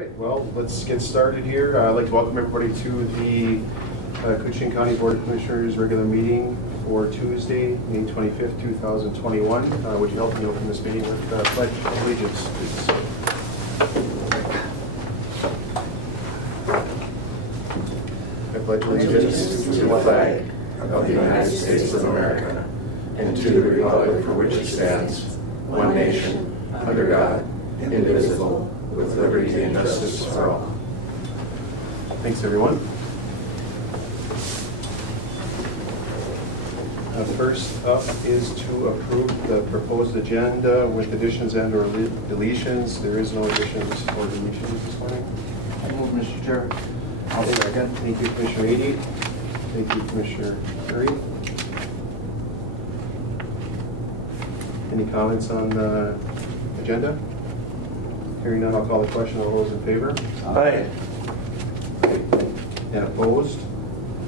right, well, let's get started here. I'd like to welcome everybody to the Koochiching County Board of Commissioners regular meeting for Tuesday, May 25th, 2021. Would you help me open this meeting with Pledge of Allegiance, please? I pledge allegiance to the flag of the United States of America and to the republic for which it stands, one nation, under God, indivisible, with liberty and justice for all. Thanks, everyone. First up is to approve the proposed agenda with additions and or deletions. There is no additions or deletions this morning. I move, Mr. Chair. I'll second. Thank you, Commissioner Ady. Thank you, Commissioner Curry. Any comments on the agenda? Hearing none, I'll call the question. All those in favor? Aye. And opposed?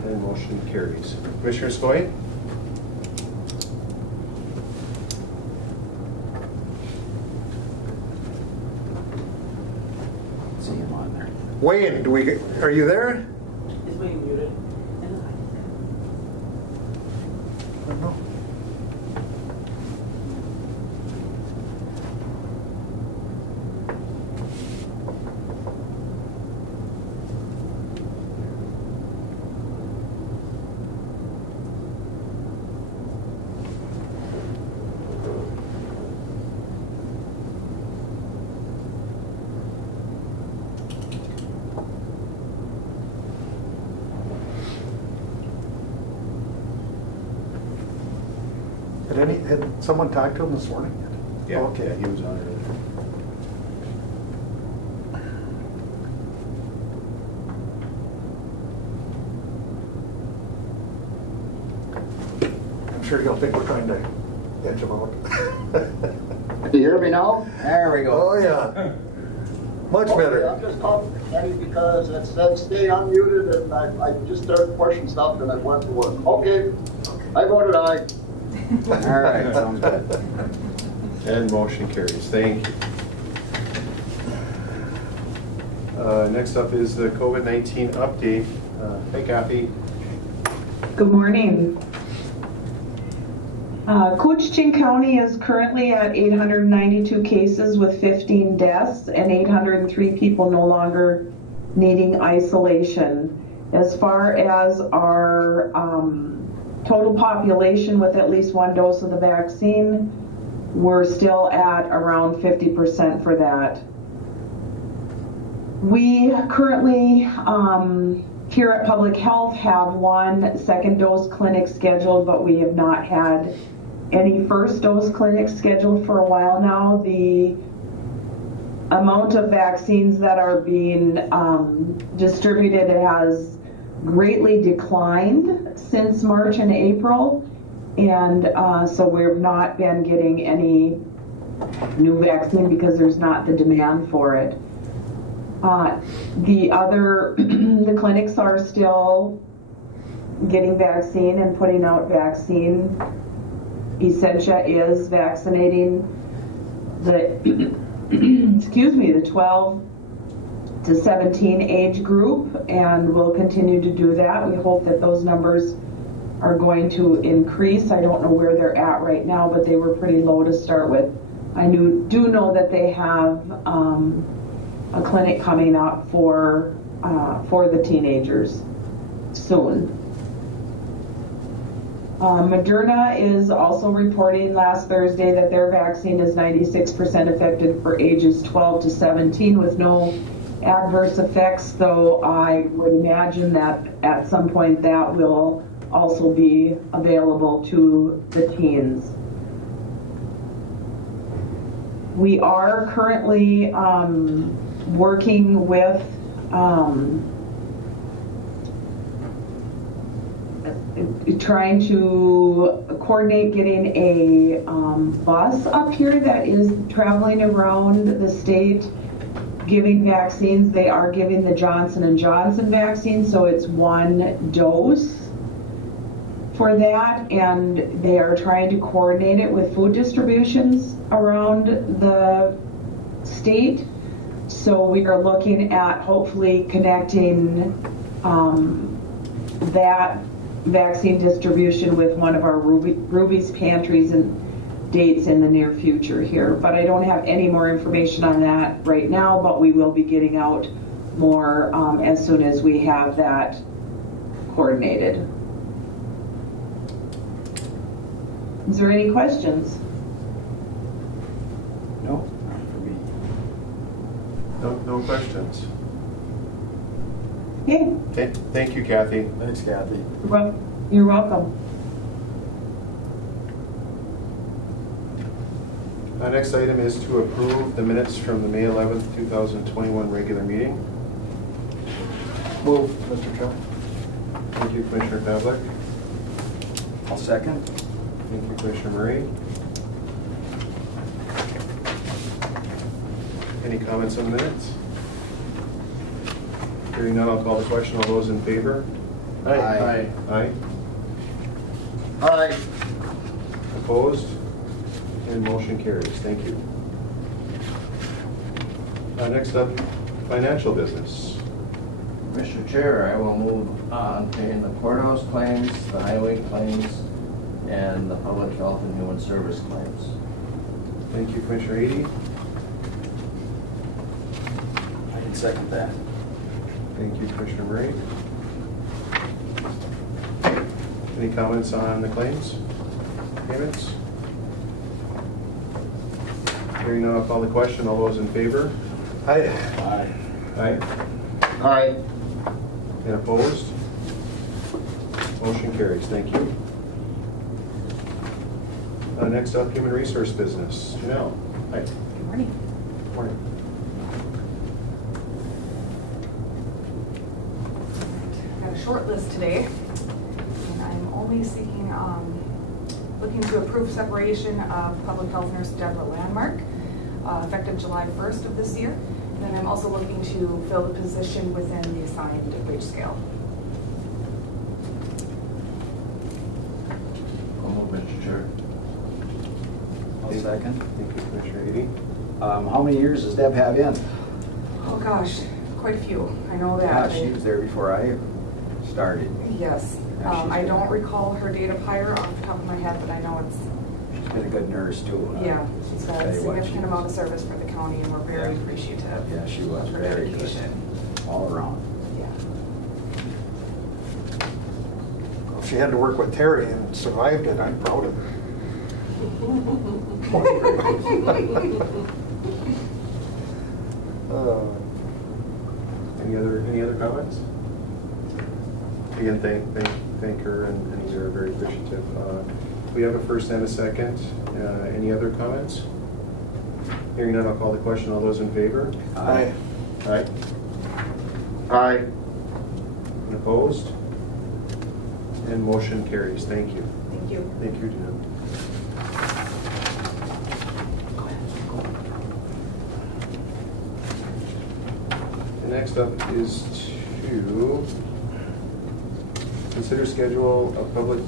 And motion carries. Commissioner Skoye? See him on there. Wayne, are you there? Is Wayne muted? I don't know. Had someone talked to him this morning yet? Yeah, Okay. yeah, he was on earlier. I'm sure you'll think we're trying to edge him out. Can you hear me now? There we go. Oh, yeah. Much better. I'm just talking Kenny because it said stay unmuted and I just started pushing stuff and I went to work. Okay, I voted aye. All right, sounds good. And motion carries. Thank you. Next up is the COVID-19 update. Hey, Kathy. Good morning. Koochiching County is currently at 892 cases with 15 deaths and 803 people no longer needing isolation. As far as our total population with at least one dose of the vaccine, we're still at around 50% for that. We currently here at Public Health have one second dose clinic scheduled, but we have not had any first dose clinics scheduled for a while now. The amount of vaccines that are being distributed has greatly declined since March and April, and so we've not been getting any new vaccine because there's not the demand for it. The clinics are still getting vaccine and putting out vaccine. Essentia is vaccinating the the 12 to 17 age group, and we'll continue to do that. We hope that those numbers are going to increase. I don't know where they're at right now, but they were pretty low to start with. I do know that they have a clinic coming up for the teenagers soon. Moderna is also reporting last Thursday that their vaccine is 96% effective for ages 12 to 17 with no adverse effects, though I would imagine that at some point that will also be available to the teens. We are currently working with trying to coordinate getting a bus up here that is traveling around the state giving vaccines. They are giving the Johnson & Johnson vaccine, so it's one dose for that, and they are trying to coordinate it with food distributions around the state. So we are looking at hopefully connecting that vaccine distribution with one of our Ruby's pantries and dates in the near future here. But I don't have any more information on that right now, but we will be getting out more as soon as we have that coordinated. Is there any questions? No, not for me. No questions. Okay, Okay, thank you, Kathy. Thanks, Kathy. well, you're welcome. Our next item is to approve the minutes from the May 11th, 2021 regular meeting. Move, Mr. Chair. Thank you, Commissioner Pavlik. I'll second. Thank you, Commissioner Murray. Any comments on the minutes? Hearing none, I'll call the question. All those in favor? Aye. Aye. Aye. Opposed? And motion carries. Thank you. Next up, financial business. Mr. Chair, I will move on paying the courthouse claims, the highway claims, and the public health and human service claims. Thank you, Commissioner Edie. I can second that. Thank you, Commissioner Murray. Any comments on the claims? Payments? Hearing none, I'll call the question. All those in favor? Aye. Aye. Aye. Aye. And opposed? Motion carries. Thank you. Next up, human resource business. Janelle. Hi. Good morning. Morning. I've got a short list today, and I'm only seeking, looking to approve separation of public health nurse Deborah Landmark, effective July 1st of this year. And then I'm also looking to fill the position within the assigned wage scale. I'll move, Mr. Chair. I'll second. Thank you, Commissioner Edie. How many years does Deb have in? Oh gosh, quite a few. I know that. Yeah, she was there before I started. Yes. Yeah, she's I good. don't recall her date of hire off the top of my head, but I know it's, She's been a good nurse too. yeah, she's got Tell a you what, she significant amount of was- service for the county, and we're very Yeah. appreciative. Yeah, she was of her very good. dedication. All around. Yeah. If she had to work with Terry and survived it, I'm proud of her. Any other comments? Again, thank her, and we are very appreciative. We have a first and a second. Any other comments? Hearing none, I'll call the question. All those in favor? Aye. Aye. Aye. And opposed? And motion carries. Thank you. Thank you. Thank you, Janelle. And next up is to consider schedule a public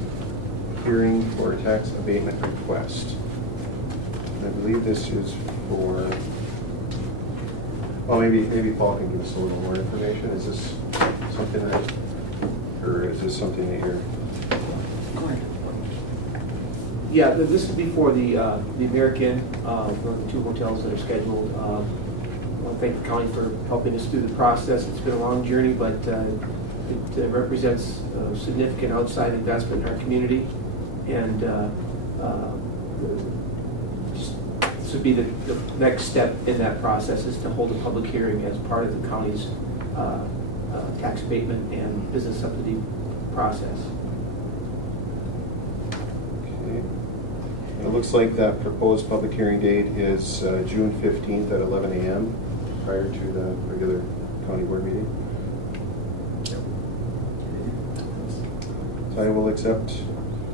hearing for a tax abatement request. And I believe this is for, well, maybe Paul can give us a little more information. Is this something that, or is this something that you're? Go ahead. Yeah, this is before the American, one of the two hotels that are scheduled. I want to thank the county for helping us through the process. It's been a long journey, but it represents a significant outside investment in our community. And this would be the next step in that process, is to hold a public hearing as part of the county's tax abatement and business subsidy process. Okay. It looks like that proposed public hearing date is June 15th at 11 a.m. prior to the regular county board meeting. So I will accept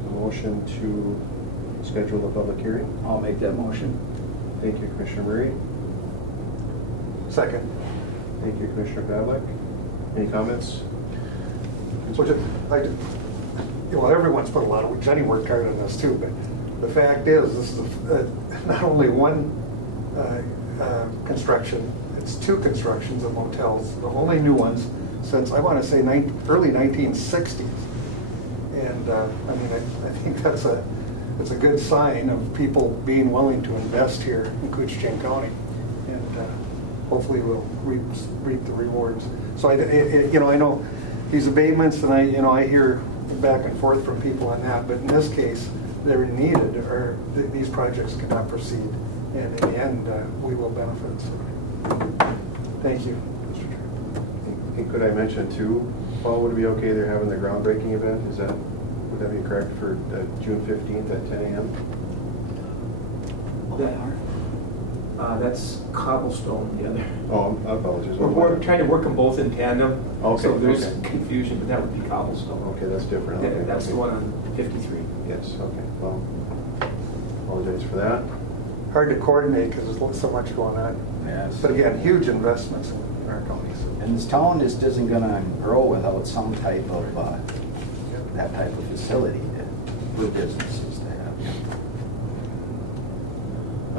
a motion to schedule the public hearing. I'll make that motion. Thank you, Commissioner Murray. Second. Thank you, Commissioner Pavlik. Any comments? Everyone's put a lot of, Jenny worked hard on this too, but the fact is, this is not only one construction, it's it's 2 constructions of motels, the only new ones since, I want to say, early 1960s. And I mean, I think that's it's a good sign of people being willing to invest here in Koochiching County. And hopefully we'll reap the rewards. So I know these abatements, and I hear back and forth from people on that, but in this case, they're needed, or these projects cannot proceed. And in the end, we will benefit. So, thank you, Mr. Chair. And could I mention too, Paul, would it be okay they're having the groundbreaking event? Would that be correct for June 15th at 10 a.m.? That's cobblestone, the other. Oh, I apologize. We're trying to work them both in tandem, Okay, so there's okay. confusion, but that would be cobblestone. Okay, that's different. Okay, That's okay. the one on 53. Yes, okay. Well, apologize for that. Hard to coordinate because there's so much going on. Yes. But again, huge investments in our county. So. And this town just isn't gonna grow without some type of, that type of facility for businesses to have.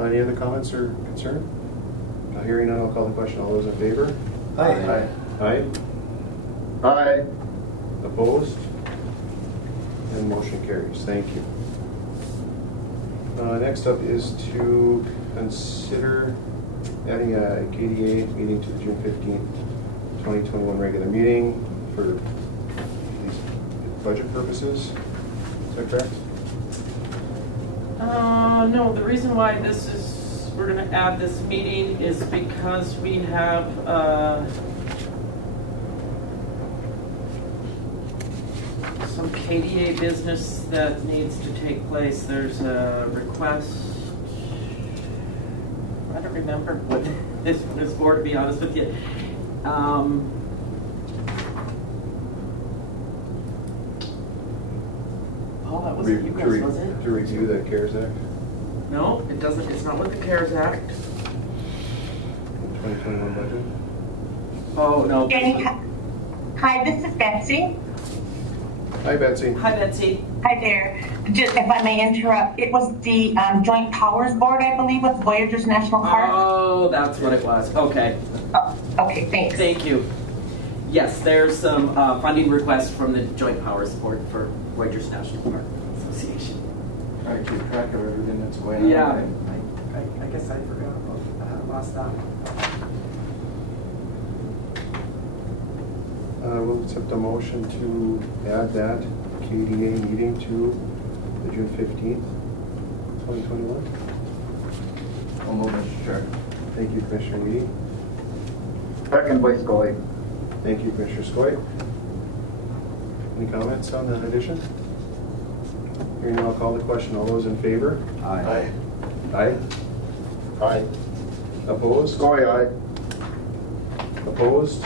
Any other comments or concern? Hearing none, I'll call the question. All those in favor? Aye. Aye. Aye. Opposed? And motion carries. Thank you. Next up is to consider adding a KDA meeting to the June 15th, 2021 regular meeting for these budget purposes. Is that correct? No, the reason why we're gonna add this meeting is because we have, some KDA business that needs to take place. There's a request, I don't remember what this one is for, to be honest with you. Paul, that wasn't you guys, was it? To review the CARES Act No, it doesn't, it's not with the CARES Act. 2021 budget? Oh, no. Jenny, hi, this is Betsy. Hi, Betsy. Hi, Betsy. Hi there. Just if I may interrupt, it was the Joint Powers Board, I believe, with Voyageurs National Park. Oh, that's what it was. Okay. Oh, okay, thanks. Thank you. Yes, there's some funding requests from the Joint Powers Board for Voyageurs National Park Association. Try to keep track of everything that's going on. Yeah, I guess I forgot about lost that. We'll accept a motion to add that KDA meeting to the June 15th, 2021. I'll move, Mr. Chair. Thank you, Commissioner Meady. Second by Scully. Thank you, Commissioner Skoye. Any comments on the addition? Hearing none, I'll call the question. All those in favor? Aye. Aye. Aye. Opposed? Scully, aye. Opposed?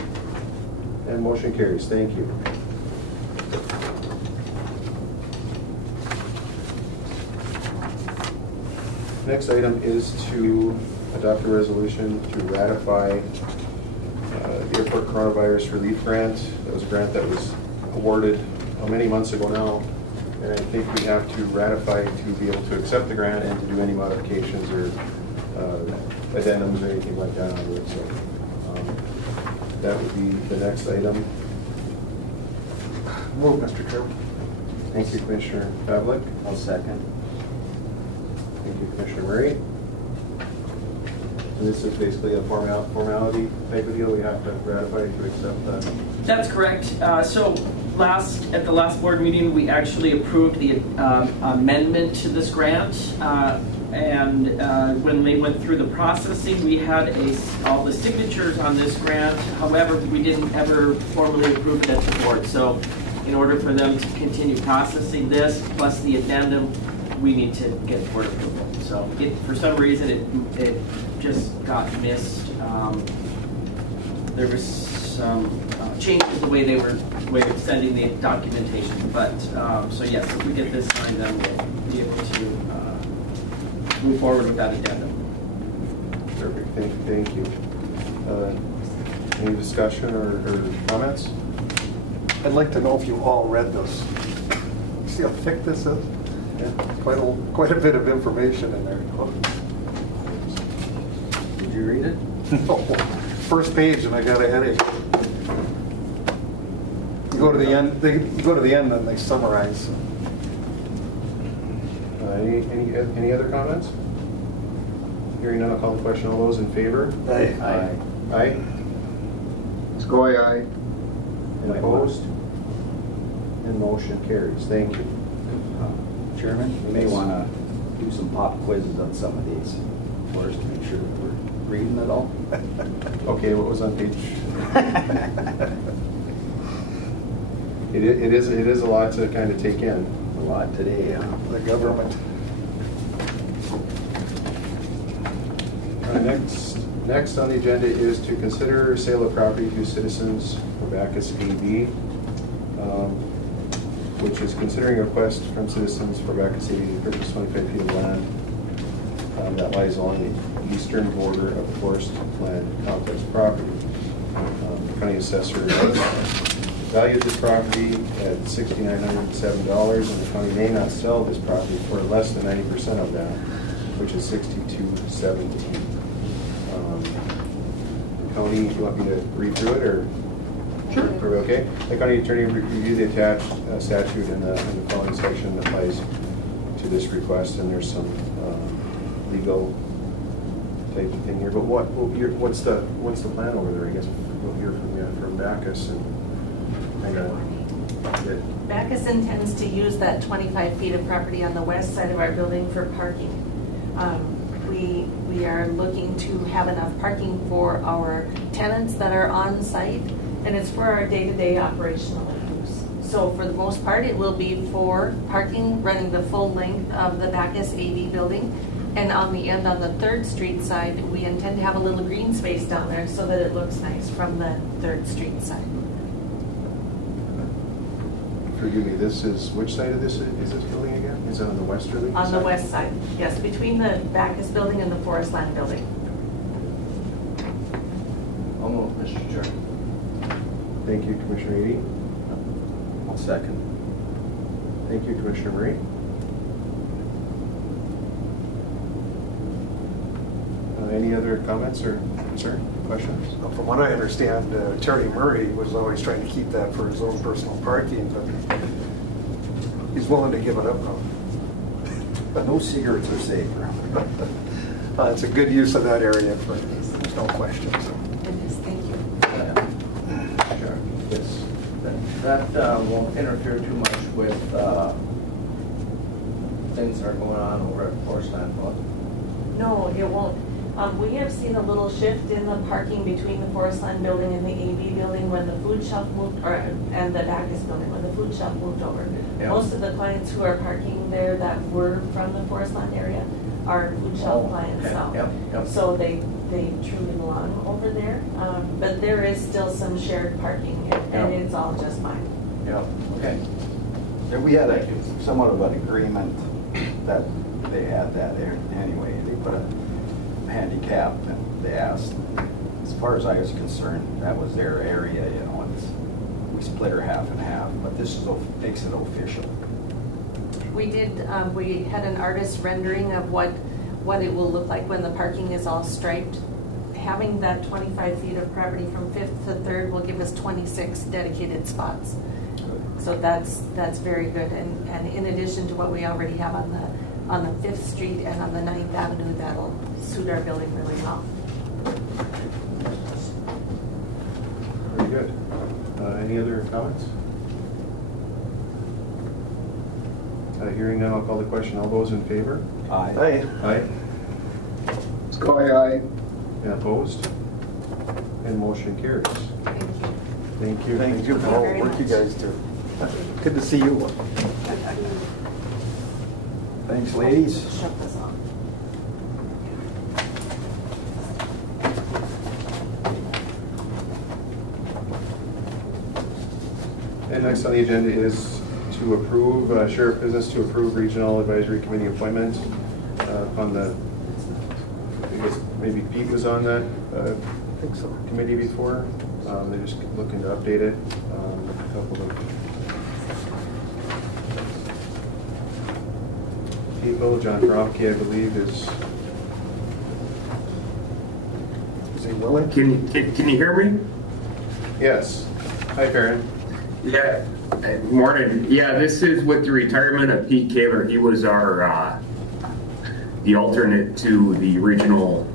And motion carries. Thank you. Next item is to adopt a resolution to ratify the Airport Coronavirus Relief Grant. That was a grant that was awarded many months ago now, and I think we have to ratify to be able to accept the grant and to do any modifications or addendums or anything like that on it. So that would be the next item. Move, Mr. Chair. Thank you, Commissioner Pavlik. I'll second. Thank you, Commissioner Murray. And this is basically a formality type of deal. We have to ratify to accept that. That's correct. So at the last board meeting, we actually approved the amendment to this grant. And when they went through the processing, we had all the signatures on this grant. However, we didn't ever formally approve it at the board. So in order for them to continue processing this, plus the addendum, we need to get board approval. So for some reason, it just got missed. There was some changes the way they were sending the documentation. But so yes, if we get this signed, then we'll be able to move forward with that addendum. Perfect. Thank you. Any discussion or comments? I'd like to know if you all read this. See how thick this is? Yeah. Quite a bit of information in there. Did you read it? No. first page and I got a headache. You go to the end, you go to the end and they summarize. Any other comments? Hearing none, I'll call the question. All those in favor? Aye. Aye. Scoy, aye. And opposed? And motion carries. Thank you. Chairman, you may want to do some pop quizzes on some of these for us to make sure that we're reading it all. Okay, what was on page? It is a lot to kind of take in. A lot today, yeah. The government. Next on the agenda is to consider sale of property to citizens for Bacchus AB, which is considering a request from citizens for Bacchus AB to purchase 25 feet of land that lies along the eastern border of the forest land complex property. The county assessor valued this property at $6,907, and the county may not sell this property for less than 90% of that, which is $6,217. County, you want me to read through it, or? Sure. Okay. The county attorney reviewed the attached statute in the following section that applies to this request, and there's some legal type of thing here. But what's the plan over there? I guess we'll hear from Bacchus and kind of. Bacchus intends to use that 25 feet of property on the west side of our building for parking. We are looking to have enough parking for our tenants that are on site, and it's for our day-to-day operational use. So for the most part, it will be for parking running the full length of the Bacchus AV building. And on the end, on the 3rd Street side, we intend to have a little green space down there so that it looks nice from the 3rd Street side. Forgive me, this is, which side of this is this building again? Is it on the westerly side? On the west side, yes, between the Bacchus building and the Forest Land building. I'll move, Mr. Chair. Thank you, Commissioner Edie. I'll second. Thank you, Commissioner Murray. Any other comments or questions? From what I understand, Attorney Murray was always trying to keep that for his own personal parking, but he's willing to give it up now. No cigarettes are safe around here. It's a good use of that area, there's no question. So. It is, thank you. Sure. Yes. That won't interfere too much with things that are going on over at Forest Land. No, it won't. We have seen a little shift in the parking between the Forest Land building and the AV building when the food shop moved, and the Bacchus building when the food shop moved over. Yeah. Most of the clients who are parking there that were from the Forest Land area are food shop clients now. Yep. So they truly belong over there. But there is still some shared parking, and it's all just fine. Yeah. Okay. Yeah, we had somewhat of an agreement that they had that there anyway. They put a handicap, and they asked, as far as I was concerned, that was their area, you know, and we split her half and half, but this makes it official. We did, we had an artist rendering of what it will look like when the parking is all striped. Having that 25 feet of property from 5th to 3rd will give us 26 dedicated spots. So that's very good, and in addition to what we already have on the 5th Street and on the 9th Avenue, that'll suit our building really well. Very good. Any other comments? Hearing none, I'll call the question. All those in favor? Aye. Aye. Scoy, aye. And opposed? And motion carries. Thank you. Thank you. Thank you for all the work you guys do. Good to see you. Thanks, ladies. Shut this off. And next on the agenda is to approve, Sheriff Business to approve Regional Advisory Committee appointment on the, I guess maybe Pete was on that I think so. committee before. They're just looking to update it. A couple of people. John Fromke, I believe, is he willing? Can you hear me? Yes. Hi, Karen. Yeah. Morning. Yeah, this is with the retirement of Pete Kaler. He was our the alternate to the regional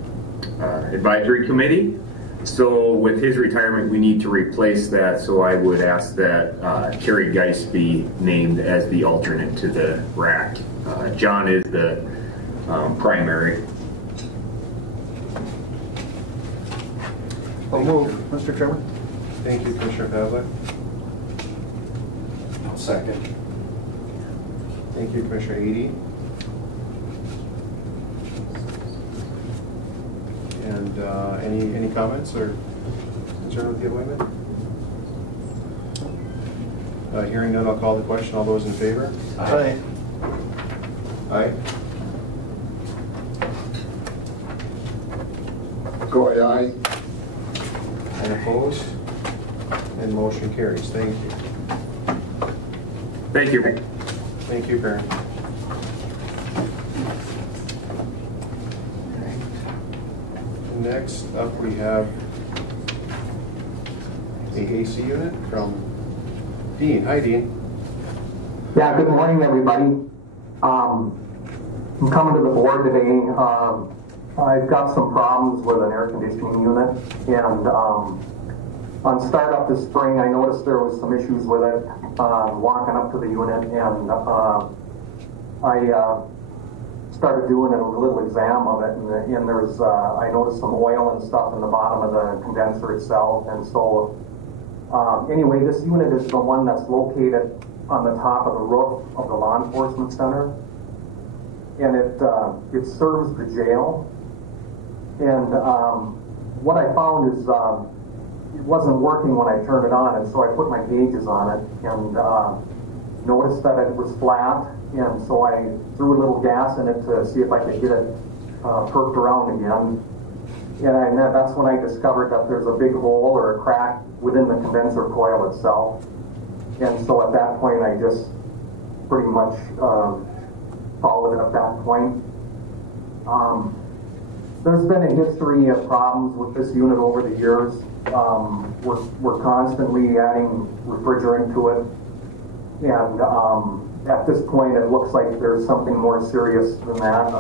advisory committee. So with his retirement, we need to replace that. So I would ask that Terry Geis be named as the alternate to the RAC. John is the primary. I'll move, Mr. Chairman. Thank you, Commissioner Pavlik. I'll second. Thank you, Commissioner Edie. And any comments or concern with the appointment? Hearing none, I'll call the question. All those in favor? Aye. Aye. Go aye. And opposed? And motion carries. Thank you. Thank you. Thank you, Karen. Next up, we have the AC unit from Dean. Hi, Dean. Yeah, good morning, everybody. I'm coming to the board today. I've got some problems with an air conditioning unit, and on startup this spring, I noticed there was some issues with it. Walking up to the unit, and I started doing a little exam of it, and there's I noticed some oil and stuff in the bottom of the condenser itself, and so anyway, this unit is the one that's located on the top of the roof of the law enforcement center, and it serves the jail. And what I found is it wasn't working when I turned it on, and so I put my gauges on it and noticed that it was flat, and so I threw a little gas in it to see if I could get it perked around again. And that's when I discovered that there's a big hole or a crack within the condenser coil itself. And so at that point, I just pretty much followed it at that point. There's been a history of problems with this unit over the years. We're constantly adding refrigerant to it. And at this point, it looks like there's something more serious than that.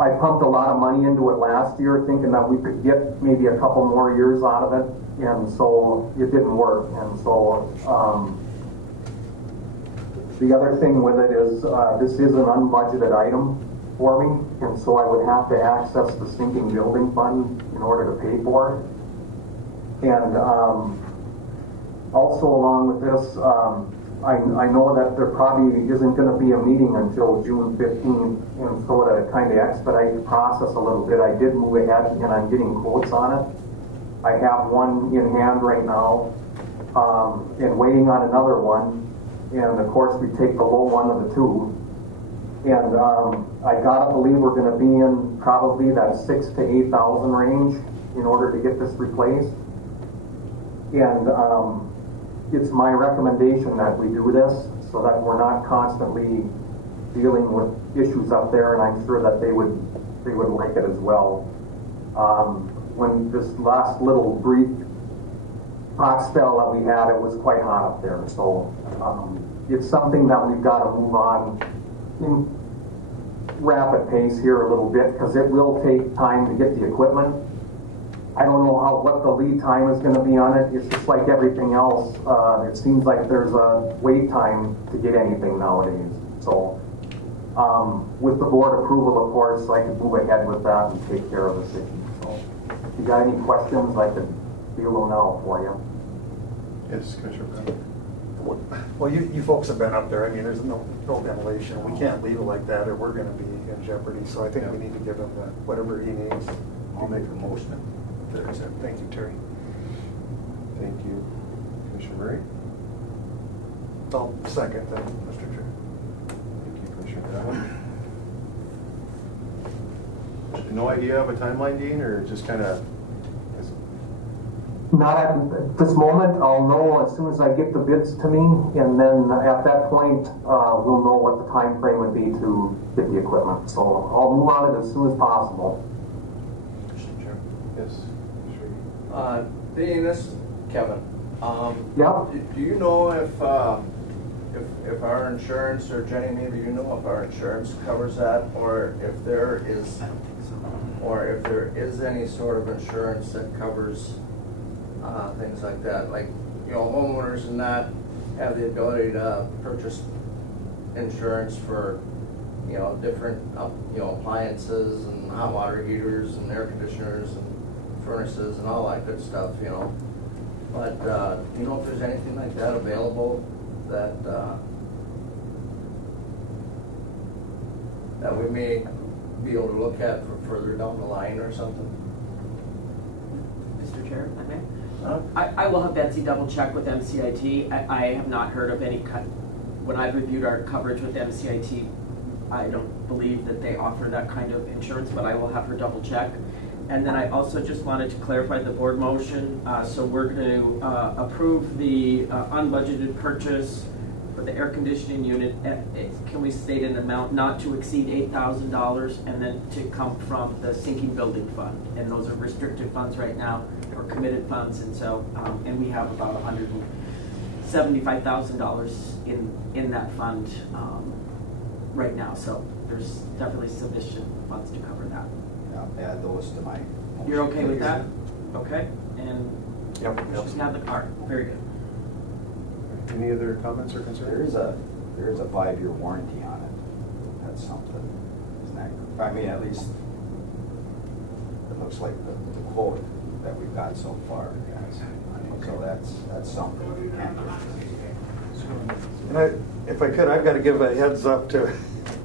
I pumped a lot of money into it last year thinking that we could get maybe a couple more years out of it, and so it didn't work. And so the other thing with it is this is an unbudgeted item for me, and so I would have to access the sinking building fund in order to pay for it. And also along with this, I know that there probably isn't going to be a meeting until June 15th, and so to kind of expedite the process a little bit, I did move ahead and I'm getting quotes on it. I have one in hand right now and waiting on another one, and of course we take the low one of the two. And I gotta believe we're going to be in probably that 6,000 to 8,000 range in order to get this replaced. And it's my recommendation that we do this so that we're not constantly dealing with issues up there, and I'm sure that they would like it as well. When this last little brief hot spell that we had, it was quite hot up there. So it's something that we've got to move on in rapid pace here a little bit, because it will take time to get the equipment. I don't know what the lead time is going to be on it. It's just like everything else. It seems like there's a wait time to get anything nowadays. So with the board approval, of course, I can move ahead with that and take care of this issue. So if you got any questions, I can field them now for you. Yes, Commissioner. Well, you folks have been up there. I mean, there's no ventilation. We can't leave it like that, or we're going to be in jeopardy. So I think we need to give him whatever he needs. I'll make a motion. Thank you, Terry. Thank you, Commissioner Murray. I'll second that, Mr. Chair. Thank you, Commissioner Allen. No idea of a timeline, Dean, or just kind of? Not at this moment. I'll know as soon as I get the bids to me, and then at that point, we'll know what the time frame would be to get the equipment. So I'll move on it as soon as possible. Yes. Dean, this is Kevin. Yeah. Do you know if our insurance, or Jenny, maybe you know if our insurance covers that, or if there is any sort of insurance that covers things like that, like, you know, homeowners and that have the ability to purchase insurance for, you know, different appliances and hot water heaters and air conditioners and furnaces and all that good stuff, you know. But do you know if there's anything like that available that that we may be able to look at for further down the line or something? Mr. Chair, if I may. I will have Betsy double check with MCIT. I have not heard of any cut. When I've reviewed our coverage with MCIT, I don't believe that they offer that kind of insurance, but I will have her double check. And then I also just wanted to clarify the board motion. So we're going to approve the unbudgeted purchase for the air conditioning unit. Can we state an amount not to exceed $8,000, and then to come from the sinking building fund? And those are restricted funds right now, or committed funds. And so, and we have about $175,000 in that fund right now. So there's definitely sufficient funds to cover that. Yeah, add those to my motion. You're okay with that? Okay, and Yep. she's got the card. Very good. Any other comments or concerns? There is a 5-year warranty on it. That's something. Isn't that, I mean, at least it looks like the quote that we've got so far. Yes. I mean, so that's something we can't get. And if I could, I've got to give a heads up to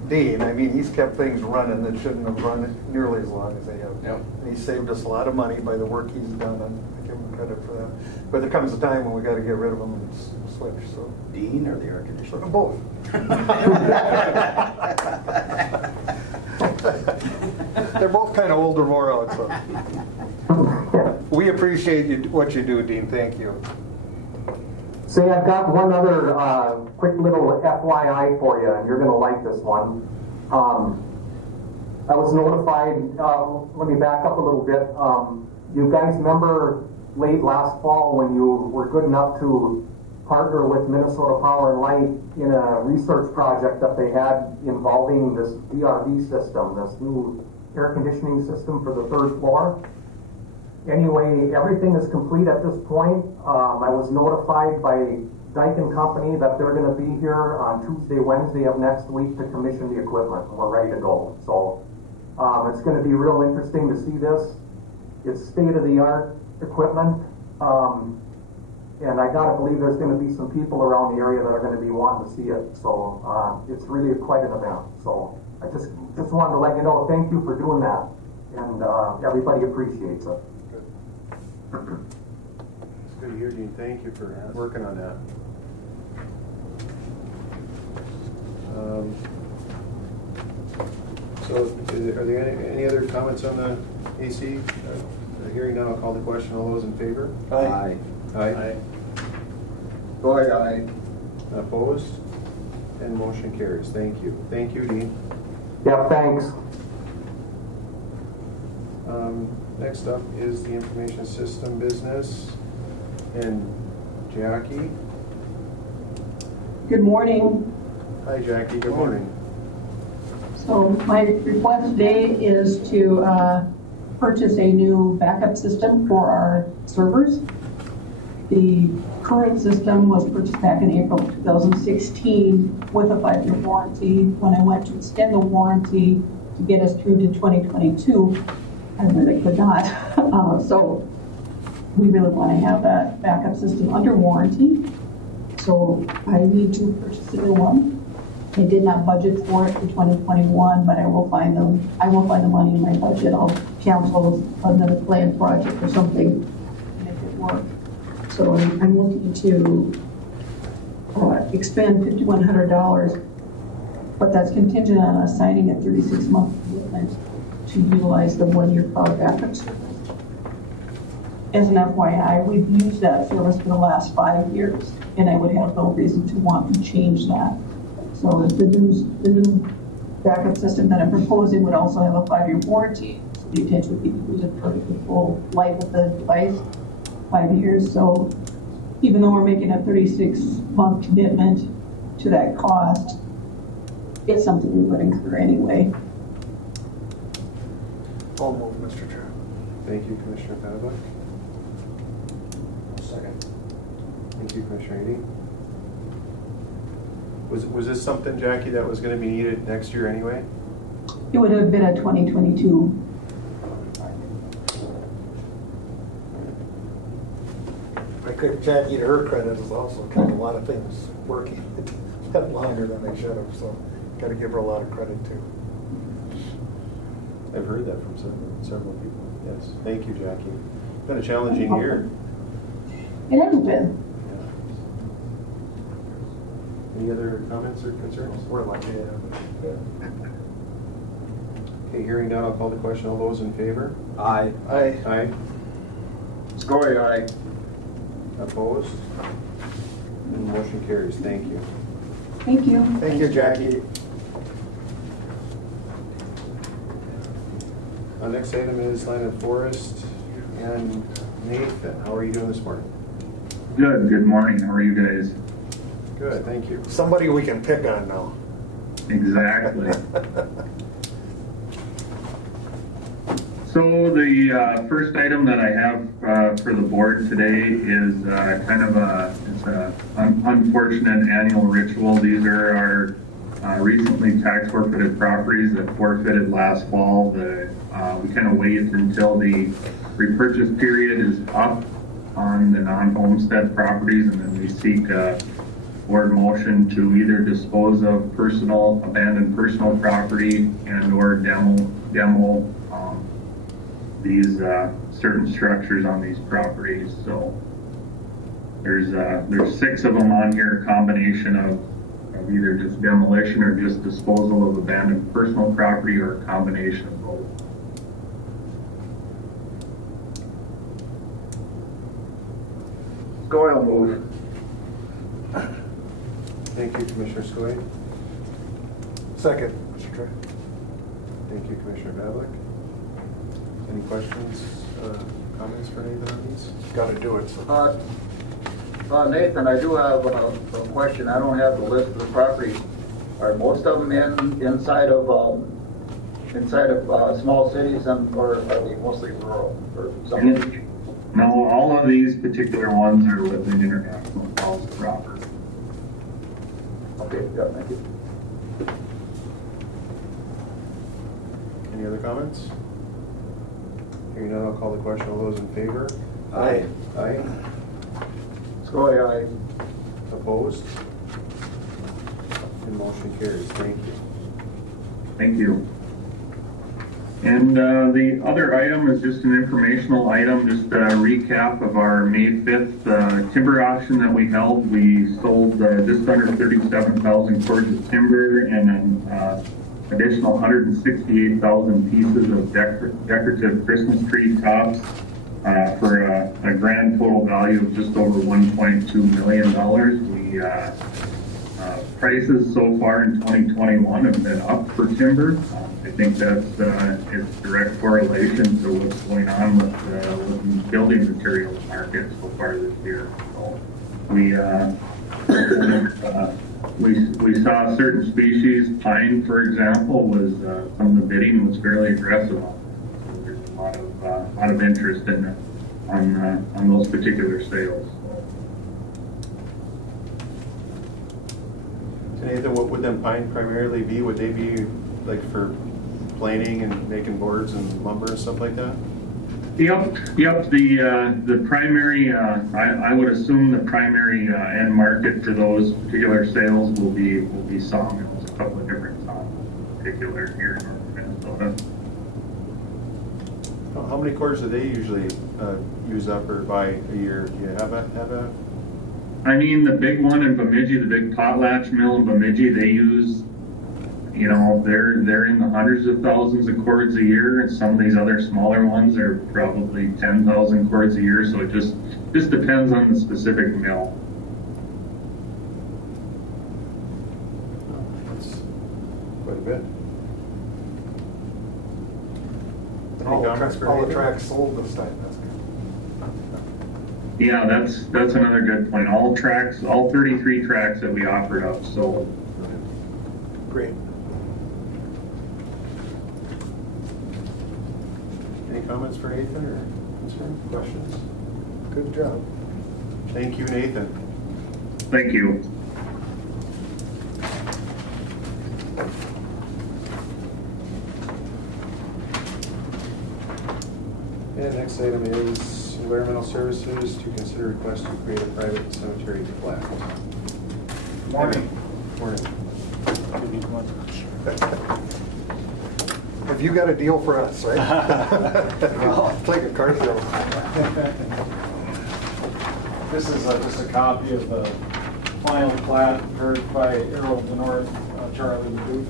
Dean. I mean, he's kept things running that shouldn't have run nearly as long as they have. Yep. And he saved us a lot of money by the work he's done, and I give him credit for that. But there comes a time when we got to get rid of them and switch. So Dean or the air conditioner? both. They're both kind of older, wore out. So we appreciate what you do, Dean. Thank you. Say, I've got one other quick little FYI for you, and you're going to like this one. I was notified, let me back up a little bit. You guys remember late last fall when you were good enough to partner with Minnesota Power and Light in a research project that they had involving this VRV system, this new air conditioning system for the 3rd floor? Anyway, everything is complete at this point. I was notified by Dyke & Company that they're going to be here on Tuesday, Wednesday of next week to commission the equipment. We're ready to go. So it's going to be real interesting to see this. It's state-of-the-art equipment. And I got to believe there's going to be some people around the area that are going to be wanting to see it. So it's really quite an event. So I just wanted to let you know, thank you for doing that. And everybody appreciates it. It's good to hear, Dean. Thank you for working on that. So, are there any other comments on the AC? Hearing none, I'll call the question. All those in favor? Aye. Aye. Aye. Opposed? And motion carries. Thank you. Thank you, Dean. Yeah, thanks. Next up is the information system business. And Jackie. Good morning. Hi, Jackie. Good morning. So my request today is to purchase a new backup system for our servers. The current system was purchased back in April 2016 with a 5-year warranty. When I went to extend the warranty to get us through to 2022, I really could not. So we really want to have that backup system under warranty. So I need to purchase a new one. I did not budget for it for 2021, but I will find the money in my budget. I'll cancel another planned project or something and make it work. So I'm looking to expend $5,100, but that's contingent on us signing a 36-month commitment to utilize the 1-year cloud backup service. As an FYI, we've used that service for the last 5 years, and I would have no reason to want to change that. So the new backup system that I'm proposing would also have a 5-year warranty. So the intention would be to use it for the full life of the device, 5 years. So even though we're making a 36-month commitment to that cost, it's something we would incur anyway. I'll move, Mr. Chair. Thank you, Commissioner Pavlik. Second. Thank you, Commissioner Edy. Was this something, Jackie, that was going to be needed next year anyway? It would have been a 2022. I could, Jackie, to her credit, has also kept a lot of things working a lot longer than they should have, so got to give her a lot of credit too. I've heard that from several people. Yes. Thank you, Jackie. It's been a challenging year. It has been. Any other comments or concerns? We're lucky. Okay, hearing none, I'll call the question. All those in favor? Aye. Aye. Aye. Scully, aye. Opposed? And motion carries. Thank you. Thank you. Thank you, Jackie. Our next item is Land and Forest. And Nathan, how are you doing this morning? Good. Good morning. How are you guys? Good, thank you. Somebody we can pick on now. Exactly. So the first item that I have for the board today is kind of an unfortunate annual ritual. These are our recently tax forfeited properties that forfeited last fall. We kind of wait until the repurchase period is up on the non-homestead properties, and then we seek board motion to either dispose of abandoned personal property and or demo these certain structures on these properties. So there's 6 of them on here, a combination of either just demolition or just disposal of abandoned personal property, or a combination of both. Go ahead, move. Thank you, Commissioner Skoye. Second, Mr. Chair. Thank you, Commissioner Pavlik. Any questions, comments for Nathan on these? Got to do it. So. Nathan, I do have a question. I don't have the list of the properties. Are most of them inside of small cities, or are they mostly rural? Or something? No, all of these particular ones are within international calls proper. Okay, yeah, thank you. Any other comments? Hearing none, I'll call the question. All those in favor? Aye. Aye. Scully, aye. Opposed? And motion carries. Thank you. Thank you. And the other item is just an informational item, just a recap of our May 5th timber auction that we held. We sold just under 37,000 cords of timber and an additional 168,000 pieces of decorative Christmas tree tops for a grand total value of just over $1.2 million. We prices so far in 2021 have been up for timber. I think that's it's direct correlation to what's going on with the building materials market so far this year. So we saw certain species, pine for example, was some of the bidding was fairly aggressive. So there's a lot of interest on those particular sales. Nathan, what would them pine primarily be? Would they be like for planing and making boards and lumber and stuff like that? Yep. The primary, I would assume the primary end market for those particular sales will be sawmills. A couple of different sawmills in particular here in northern Minnesota. How many cords do they usually use up or buy a year? Do you have a? I mean, the big one in Bemidji, the big potlatch mill in Bemidji, they use, they're in the hundreds of thousands of cords a year, and some of these other smaller ones are probably 10,000 cords a year. So it just depends on the specific mill. That's quite a bit. comments for all the Nathan? tracks sold this time, that's good. Yeah, that's another good point. All 33 tracks that we offered up sold. Great. Any comments for Nathan or concern, questions? Good job. Thank you, Nathan. Thank you. And next item is environmental services to consider request to create a private cemetery plat. Morning. Morning. Have you got a deal for us, right? Well, it's like a car show. This is just a copy of the final plat heard by Arrow of the North, Charlie Duke.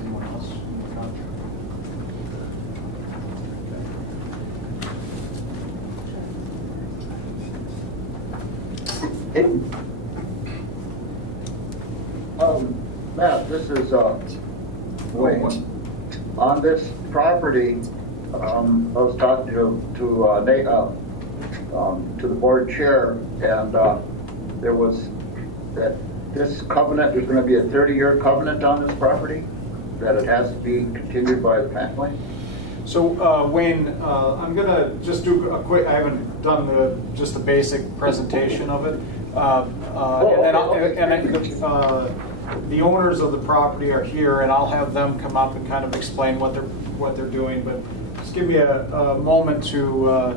Anyone else in the contract? Matt, this is Wayne. On this property, I was talking to Nate, to the board chair, and there was that this covenant, there's going to be a 30-year covenant on this property, that it has to be continued by the family. So Wayne, I'm going to just do a quick, I haven't done just the basic presentation of it. The owners of the property are here, and I'll have them come up and kind of explain what they're doing. But just give me a moment to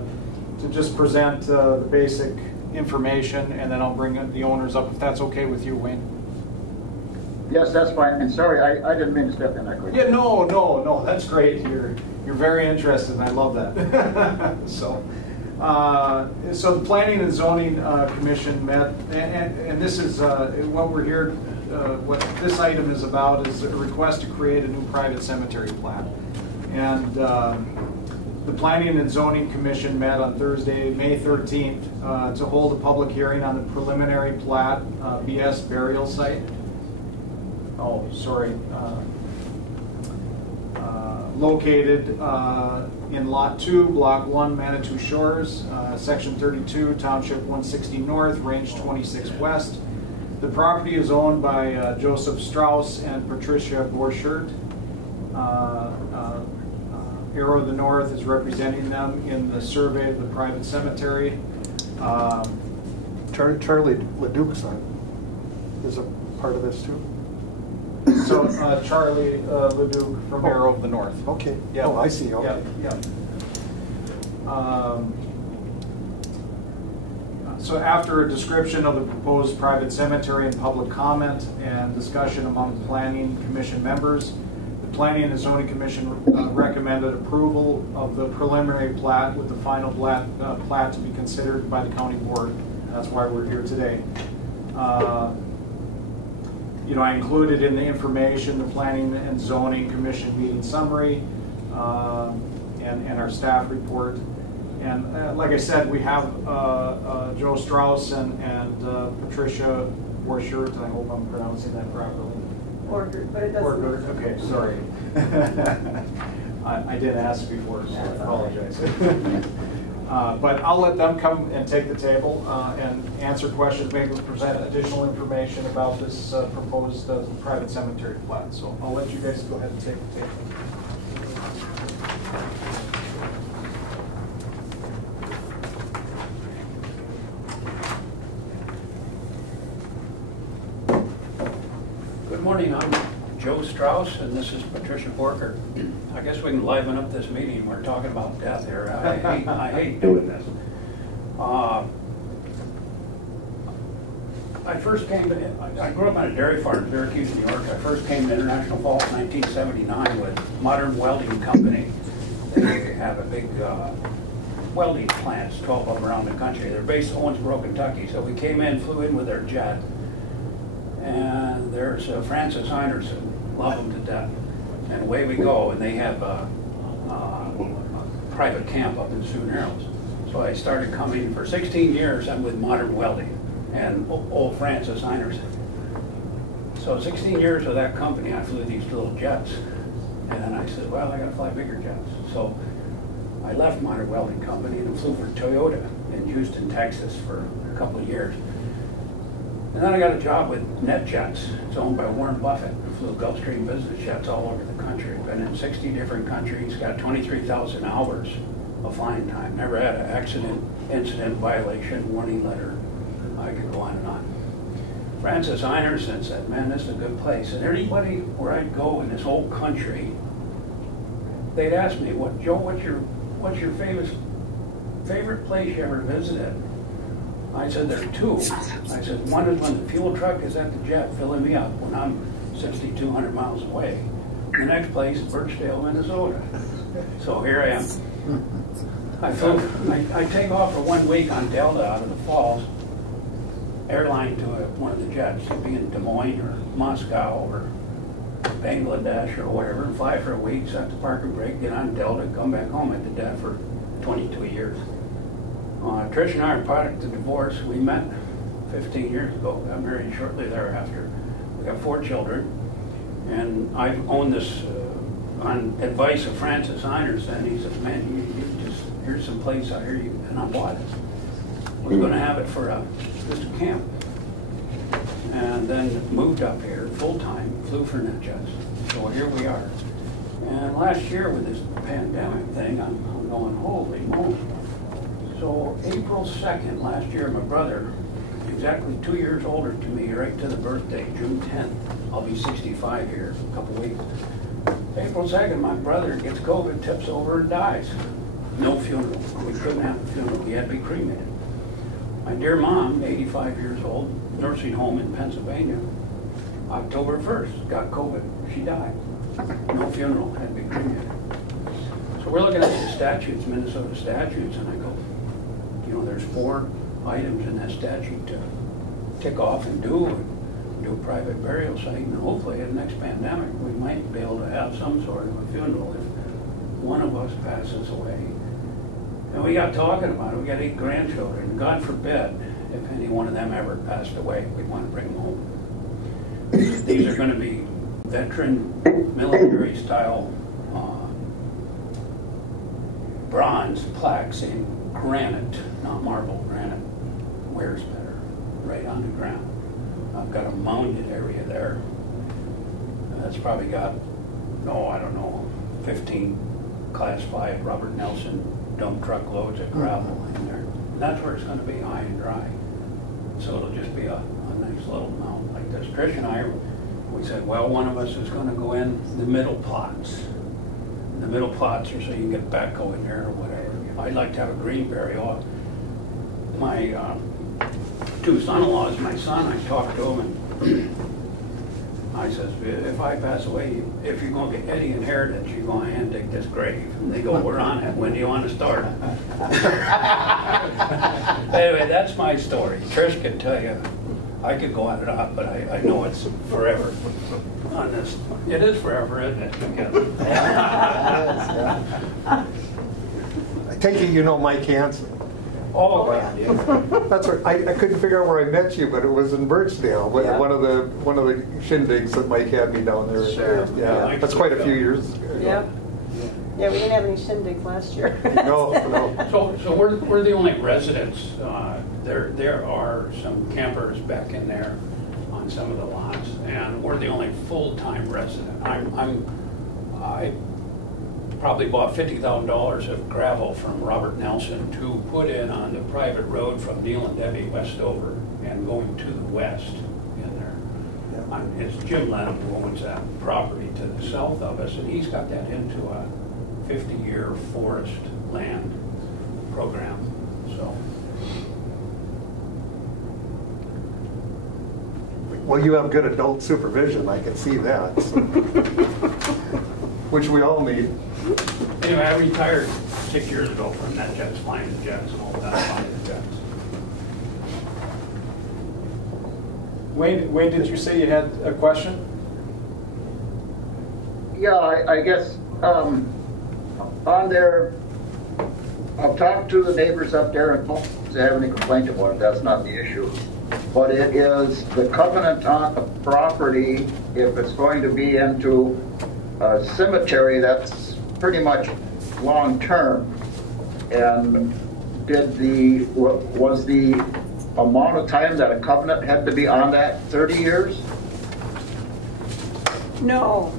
just present the basic information, and then I'll bring the owners up, if that's okay with you, Wayne. Yes, that's fine. And sorry, I didn't mean to step in that quick. Yeah, no, that's great. You're very interested, and I love that. So the Planning and Zoning Commission met, and this is what we're here. What this item is about is a request to create a new private cemetery plat. And the Planning and Zoning Commission met on Thursday, May 13th, to hold a public hearing on the preliminary plat, BS burial site. Oh, sorry. Located in Lot 2, Block 1, Manitou Shores, Section 32, Township 160 North, Range 26 West. The property is owned by Joseph Strauss and Patricia Borchert. Arrow of the North is representing them in the survey of the private cemetery. Charlie LeDuc's is a part of this too? So Charlie LeDuc from Arrow of the North. Okay. Yeah. Oh, I see. Okay. Yeah. So after a description of the proposed private cemetery and public comment and discussion among Planning Commission members, the Planning and Zoning Commission recommended approval of the preliminary plat with the final plat to be considered by the county board. That's why we're here today. I included in the information the Planning and Zoning Commission meeting summary and our staff report. And like I said, we have Joe Strauss and Patricia Borchert. I hope I'm pronouncing that properly. Borchert, but it doesn't. Borchert. Okay, sorry. I didn't ask before, so I apologize. But I'll let them come and take the table and answer questions, maybe present additional information about this proposed private cemetery plat. So I'll let you guys go ahead and take the table. Good morning, I'm Joe Strauss, and this is Patricia Borchert. I guess we can liven up this meeting. We're talking about death here. I hate doing this. I grew up on a dairy farm in Syracuse, New York. I first came to International Falls in 1979 with Modern Welding Company. They have a big welding plants, 12 of them around the country. They're based in Owensboro, Kentucky. So we flew in with their jet. And there's Francis Heinerson, love him to death. And away we go, and they have a private camp up in Sioux Narrows. So I started coming for 16 years. I'm with Modern Welding and old Francis Heinerson. So 16 years with that company, I flew these little jets. And then I said, well, I got to fly bigger jets. So I left Modern Welding Company and flew for Toyota in Houston, Texas for a couple of years. And then I got a job with NetJets. It's owned by Warren Buffett. I flew Gulfstream business jets all over the country. Been in 60 different countries, got 23,000 hours of flying time. Never had an accident, incident, violation, warning letter. I could go on and on. Francis Einerson said, man, this is a good place. And anybody where I'd go in this whole country, they'd ask me, Joe, what's your favorite place you ever visited? I said, there are two. I said, one is when the fuel truck is at the jet filling me up when I'm 6,200 miles away. The next place is Birchdale, Minnesota. So here I am. I take off for 1 week on Delta out of the Falls, airline to one of the jets, be in Des Moines or Moscow or Bangladesh or wherever, and fly for a week, set the park and break, get on Delta, come back home. I did that for 22 years. Trish and I are a product of divorce. We met 15 years ago, got married shortly thereafter. We got 4 children, and I've owned this on advice of Francis Einerson. He says, man, you just, here's some place out here, and I bought it. We were going to have it for just a camp. And then moved up here full-time, flew for NetJets. So here we are. And last year with this pandemic thing, I'm going, holy moly. So April 2nd last year, my brother, exactly 2 years older to me, right to the birthday, June 10th. I'll be 65 here in a couple weeks. April 2nd, my brother gets COVID, tips over and dies. No funeral. We couldn't have a funeral. He had to be cremated. My dear mom, 85 years old, nursing home in Pennsylvania, October 1st, got COVID. She died. No funeral, had to be cremated. So we're looking at the statutes, Minnesota statutes, and I go, there's 4 items in that statute to tick off and do a private burial site, and hopefully in the next pandemic we might be able to have some sort of a funeral if one of us passes away. And we got talking about it. We got 8 grandchildren. God forbid if any one of them ever passed away, we'd want to bring them home. These are going to be veteran military style bronze plaques in granite, not marble, granite. Wears better, right on the ground. I've got a mounded area there. That's probably got, I don't know, 15 Class 5 Robert Nelson dump truck loads of gravel in there. And that's where it's going to be, high and dry. So it'll just be a nice little mound like this. Trish and I, we said, well, one of us is going to go in the middle plots. The middle plots are so you can get backhoe in there or whatever. I'd like to have a green burial. My 2 son-in-laws, my son, I talked to him and I says, if I pass away, if you're going to get any inheritance, you're going to hand dig this grave. And they go, we're on it. When do you want to start? Anyway, that's my story. Trish can tell you, I could go on and on, but I know it's forever on this. It is forever, isn't it? I take it you know Mike Hansen. Oh, yeah. That's right. I couldn't figure out where I met you, but it was in Birchdale. Yeah. One of the shindigs that Mike had me down there. Sure. Yeah, that's quite a few years ago. Yep. Yeah, we didn't have any shindigs last year. No. So we're the only residents. There are some campers back in there on some of the lots, and we're the only full-time resident. I probably bought $50,000 of gravel from Robert Nelson to put in on the private road from Neil and Debbie Westover and going to the west in there. Yeah. It's Jim Lenham who owns that property to the south of us, and he's got that into a 50-year forest land program. So. Well, you have good adult supervision. I can see that. Which we all need. Anyway, I retired 6 years ago from NetJets, flying the jets and all that, flying the jets. Wayne, did you say you had a question? Yeah, I guess on there, I've talked to the neighbors up there, and if they have any complaint about it, that's not the issue. but it is the covenant on the property, if it's going to be into a cemetery that's pretty much long-term. And was the amount of time that a covenant had to be on that 30 years? No.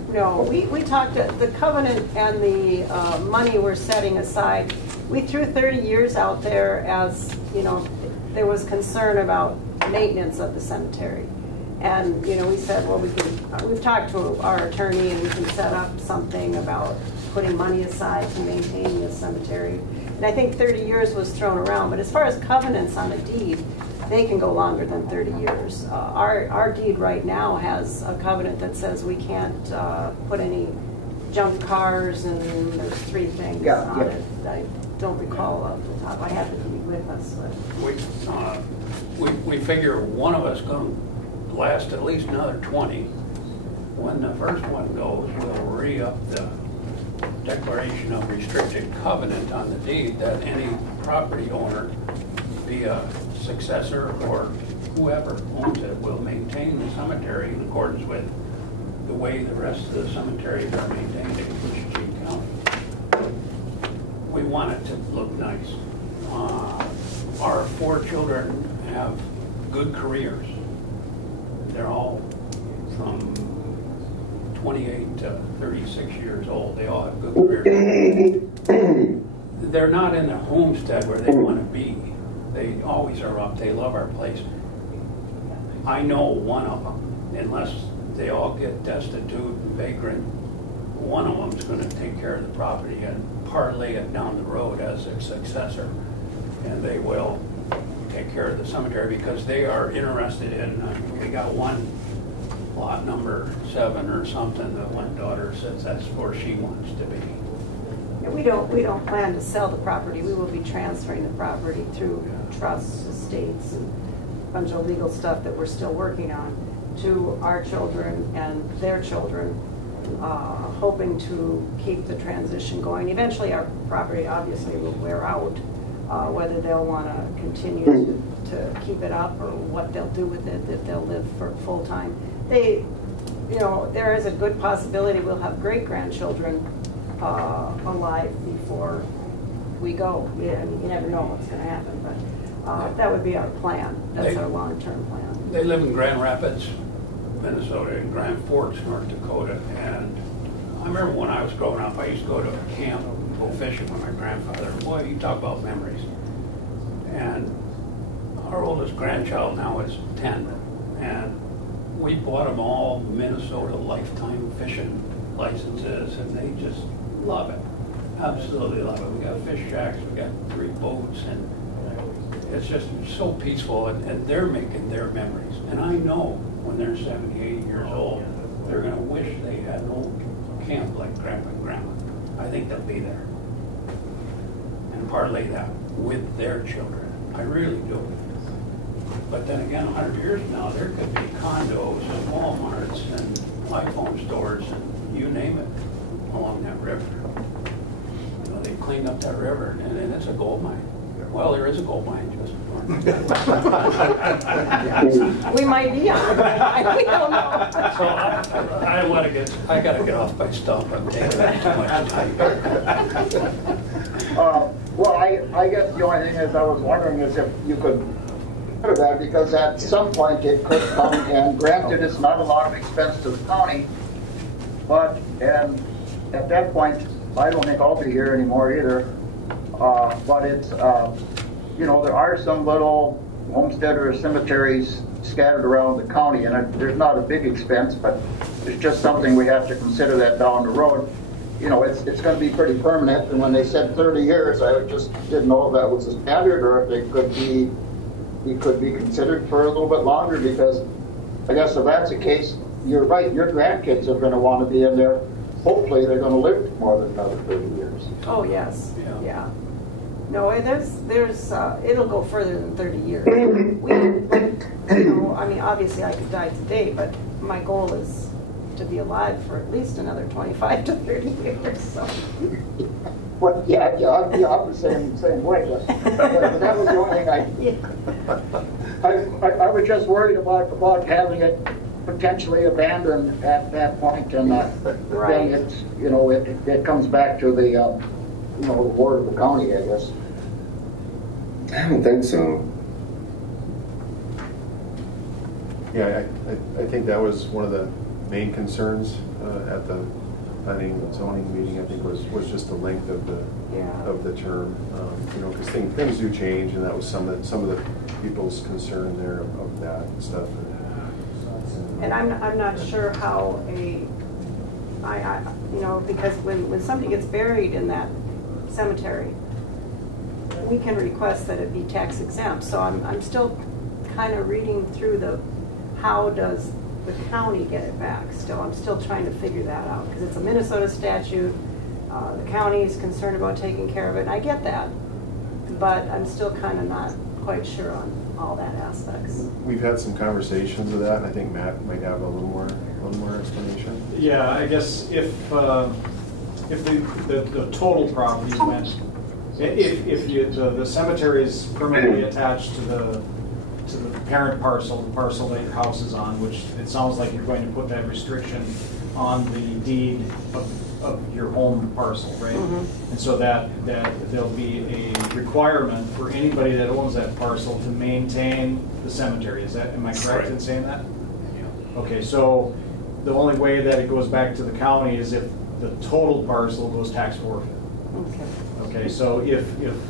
We talked, the covenant and the money we're setting aside, we threw 30 years out there as, there was concern about maintenance of the cemetery. And, we said, well, we've talked to our attorney and we can set up something about putting money aside to maintain the cemetery. And I think 30 years was thrown around, but as far as covenants on a deed, they can go longer than 30 years. Our deed right now has a covenant that says we can't put any junk cars, and there's 3 things on it. I don't recall off the top. I have the deed with us. We figure one of us going to last at least another 20. When the first one goes, we'll re-up the declaration of restricted covenant on the deed that any property owner, be a successor or whoever owns it, will maintain the cemetery in accordance with the way the rest of the cemeteries are maintained in Koochiching County. We want it to look nice. Our 4 children have good careers. They're all from 28 to 36 years old. They all have good careers. They're not in the homestead where they want to be. They always are up. They love our place. I know one of them, unless they all get destitute and vagrant, one of them's going to take care of the property and parlay it down the road as their successor. And they will take care of the cemetery because they are interested in, we got one lot number 7 or something, that one daughter says that's where she wants to be. We don't plan to sell the property. We will be transferring the property through trusts, estates, and a bunch of legal stuff that we're still working on to our children and their children, hoping to keep the transition going. Eventually our property obviously will wear out, whether they'll want to continue to keep it up or what they'll do with it, if they'll live for full time. There is a good possibility we'll have great-grandchildren alive before we go. You never know what's going to happen, but that would be our plan. That's our long-term plan. They live in Grand Rapids, Minnesota, and Grand Forks, North Dakota. And I remember when I was growing up, I used to go to a camp, go fishing with my grandfather. Boy, you talk about memories. And our oldest grandchild now is 10, and we bought them all Minnesota lifetime fishing licenses, and they just love it. Absolutely love it. We got fish shacks, we got 3 boats, and it's just so peaceful, and they're making their memories. And I know when they're 70, 80 years old, they're going to wish they had an old camp like Grandpa and Grandma. I think they'll be there. And parlay that with their children. I really do. But then again, 100 years from now, there could be condos and Walmarts and iPhone stores and you name it along that river. They cleaned up that river, and it's a gold mine. Well, there is a gold mine just We might be on it. We don't know. So I got to get off my stuff. I'm taking too much time. Well, I guess the only thing is I was wondering is if you could do that, because at some point it could come, and granted it's not a lot of expense to the county, and at that point I don't think I'll be here anymore either. But it's there are some little homestead cemeteries scattered around the county, and there's not a big expense, but it's just something we have to consider that down the road. It's going to be pretty permanent, and when they said 30 years, I just didn't know if that was a standard or if it could be considered for a little bit longer, because I guess if that's the case, you're right, your grandkids are going to want to be in there. Hopefully they're going to live more than another 30 years. Oh, yes. Yeah. No, it'll go further than 30 years. Obviously I could die today, but my goal is to be alive for at least another 25 to 30 years. So. But yeah, I'm the same way. But that was the only thing I was just worried about having it potentially abandoned at that point, and then it's it comes back to the the board of the county, I guess. I don't think so. Yeah, I think that was one of the main concerns at the planning and zoning meeting. I think was just the length of the term. Because things do change, and that was some of the people's concern there of that and stuff. And I'm not sure how because when somebody gets buried in that cemetery, we can request that it be tax exempt. So I'm still kind of reading through how does the county get it back? I'm still trying to figure that out, because it's a Minnesota statute. The county is concerned about taking care of it, and I get that, but I'm still kind of not quite sure on all that aspects. We've had some conversations of that, and I think Matt might have a little more explanation. Yeah, I guess if the total property went, if the cemetery is permanently attached to the parent parcel, the parcel that your house is on, which it sounds like you're going to put that restriction on the deed of your home parcel, right? Mm-hmm. And so that there'll be a requirement for anybody that owns that parcel to maintain the cemetery. Am I correct in saying that? Yeah. Okay, so the only way that it goes back to the county is if the total parcel goes tax forfeit. Okay, so if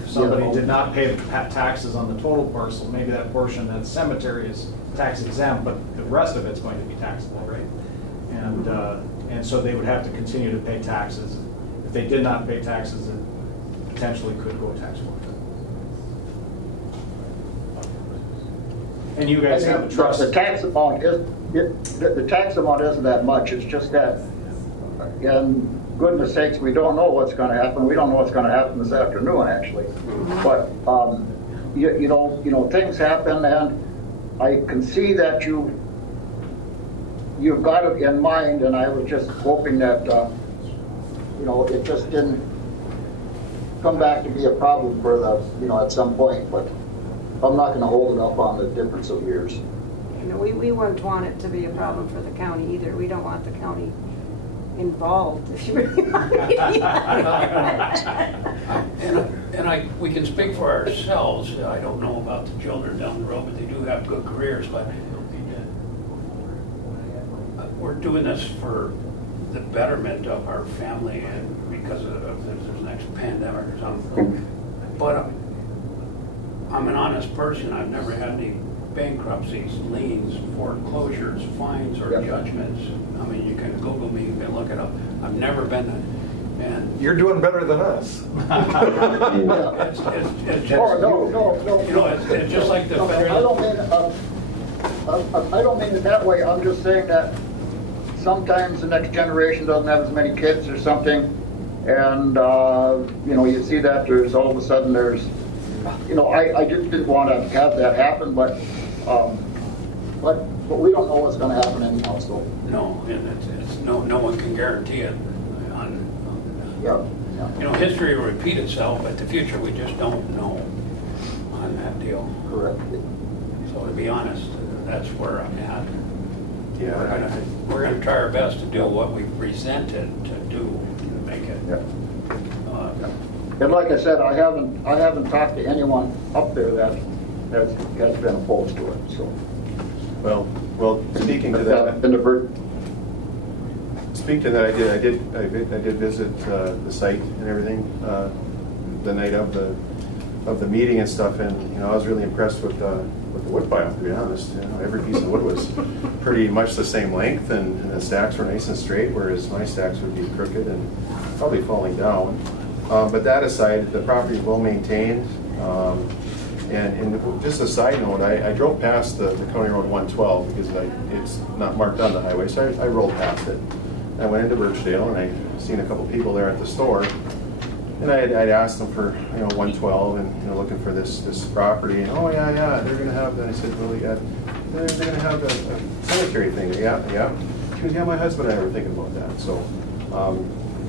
somebody did not pay taxes on the total parcel, maybe that portion, that cemetery is tax exempt, but the rest of it's going to be taxable, right? And so they would have to continue to pay taxes. If they did not pay taxes, it potentially could go tax forfeit. And you guys have a trust. The tax amount the tax amount isn't that much. It's just that, and goodness sakes, we don't know what's going to happen. We don't know what's going to happen this afternoon, actually. But things happen, and I can see that you've got it in mind, and I was just hoping that it just didn't come back to be a problem for at some point. But I'm not going to hold it up on the difference of years. We wouldn't want it to be a problem for the county either. We don't want the county involved, if you really want me. And we can speak for ourselves. I don't know about the children down the road, but they do have good careers. But we're doing this for the betterment of our family, and because of this next pandemic or something. But I'm an honest person. I've never had any bankruptcies, liens, foreclosures, fines, or judgments. I mean, you can Google me, you can look it up. I've never been and you're doing better than us. It's just, no. It's just like the federal. I don't mean it that way. I'm just saying that sometimes the next generation doesn't have as many kids or something, and you see that there's all of a sudden there's, I just didn't want to have that happen, but we don't know what's going to happen anyhow. So no, and it's no one can guarantee it. History will repeat itself, but the future we just don't know on that deal. Correct. So to be honest, that's where I'm at. Yeah, we're gonna try our best to do what we presented to do to make it. Yeah. And like I said, I haven't talked to anyone up there that has been opposed to it. So. Well, speaking to that, I did visit the site and everything the night of the meeting and stuff, and I was really impressed with the wood pile. To be honest, every piece of wood was pretty much the same length, and the stacks were nice and straight, whereas my stacks would be crooked and probably falling down. But that aside, the property is well maintained. And just a side note, I drove past the County Road 112 because it's not marked on the highway, so I rolled past it. I went into Birchdale, and I seen a couple people there at the store, and I'd asked them for 112 and looking for this property. And, oh yeah, they're gonna have that. I said, well, yeah, they're gonna have a cemetery thing. Yeah. She goes, yeah, my husband and I were thinking about that. So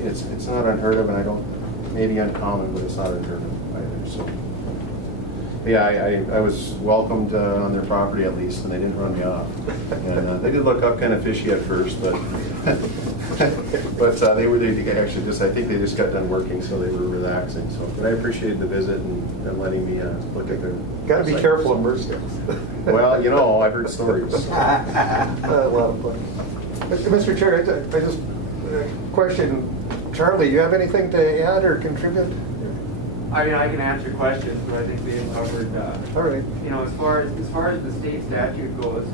it's not unheard of, and I don't maybe uncommon, but it's not unheard of either, so. Yeah, I was welcomed on their property at least, and they didn't run me off. And they did look up kind of fishy at first, but but they actually just, I think they just got done working, so they were relaxing. So, but I appreciated the visit and letting me look at their. Got to be careful of Mercedale. Well, you know, I've heard stories. A lot of fun. Mr. Chair, I just question, Charlie, you have anything to add or contribute? I mean, I can answer questions, but I think they covered. All right. You know, as far as the state statute goes,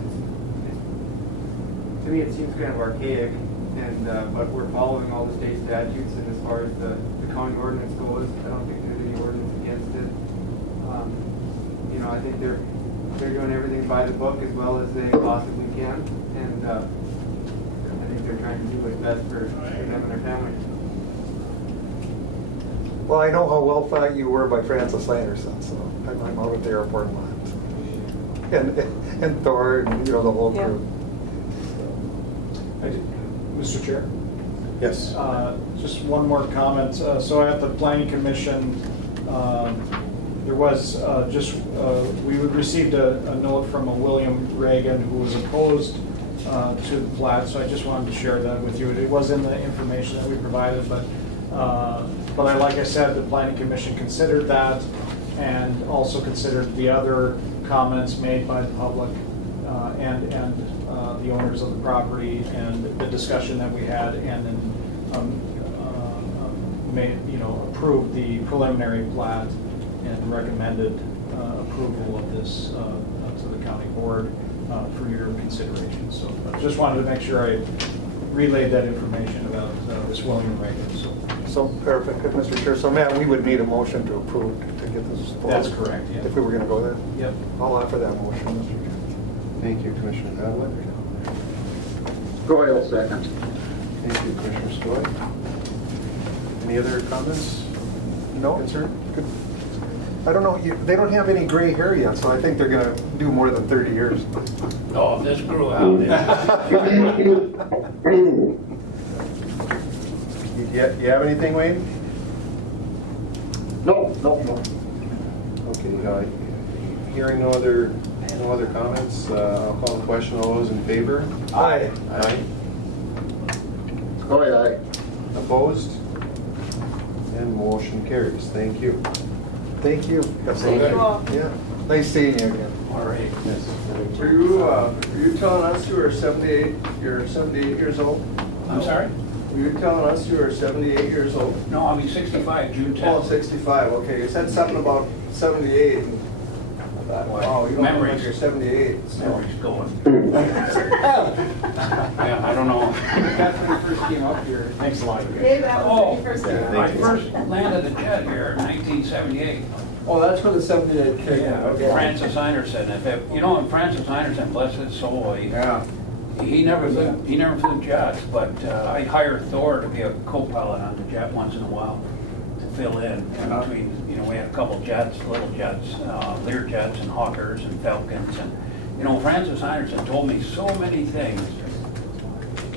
to me it seems kind of archaic, and but we're following all the state statutes. And as far as the county ordinance goes, I don't think there's any ordinance against it. You know, I think they're doing everything by the book as well as they possibly can, and I think they're trying to do what's best for them and their families. Well, I know how well thought you were by Francis Anderson, so I'm out at the airport a lot. And Thor, and the whole crew. Mr. Chair? Yes. Just one more comment. So at the Planning Commission, there was we received a note from a William Reagan who was opposed to the plat, so I just wanted to share that with you. It was in the information that we provided, but like I said, the Planning Commission considered that and also considered the other comments made by the public and the owners of the property and the discussion that we had, and then approved the preliminary plat and recommended approval of this to the county board for your consideration. So I just wanted to make sure I relayed that information about this William Reagan. So perfect, good, Mr. Chair. So Matt, we would need a motion to approve to get this forward. That's correct, yeah. If we were going to go there? Yep. I'll offer that motion, Mr. Chair. Thank you, Commissioner Hadley. Doyle, second. Thank you, Commissioner Stoy. Any other comments? No. Concern? Good. I don't know, they don't have any gray hair yet, so I think they're going to do more than 30 years. Oh, if this grew out. You have anything, Wayne? No. Okay, hearing no other comments, I'll call the question. All those in favor? Aye. Aye. Aye. Opposed? And motion carries. Thank you. Thank you. Thank you all. Yeah. Nice seeing you again. All right. Yes. Were you telling us you were 78? You're 78 years old? I'm sorry? Were you telling us you were 78 years old? No, I'll be 65 June 10th. Oh, 65. Okay, you said something about 78. Oh, you don't know if you're 78. So. Memory's going. Yeah, I don't know. That's when you first came up here. Thanks a lot. Dave, that was when you first came I first landed a jet here in 1978. Oh, that's where the 78 came. Yeah, Okay. Francis Anderson. And Francis Anderson, bless his soul, he never flew jets, but I hired Thor to be a co-pilot on the jet once in a while to fill in between. We had a couple jets, little jets, Lear jets and Hawkers and Falcons, and Francis Anderson told me so many things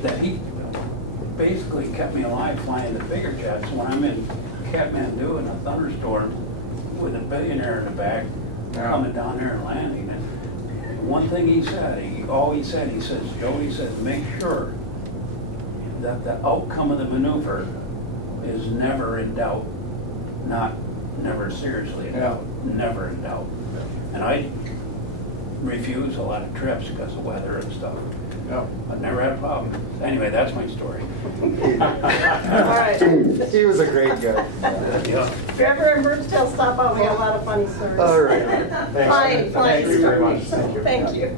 that he basically kept me alive flying the bigger jets when I'm in Kathmandu in a thunderstorm with a billionaire in the back coming down there and landing. And one thing he said, he says, Joe, he says, make sure that the outcome of the maneuver is never in doubt, never seriously in doubt, never in doubt. And I refuse a lot of trips because of weather and stuff. Yeah. I've never had a problem. Anyway, that's my story. All right. He was a great guy. Yeah. If you're ever in Birchdale, stop out. We got a lot of funny stories. All right. Fine Thank you very much. stories. Thank you.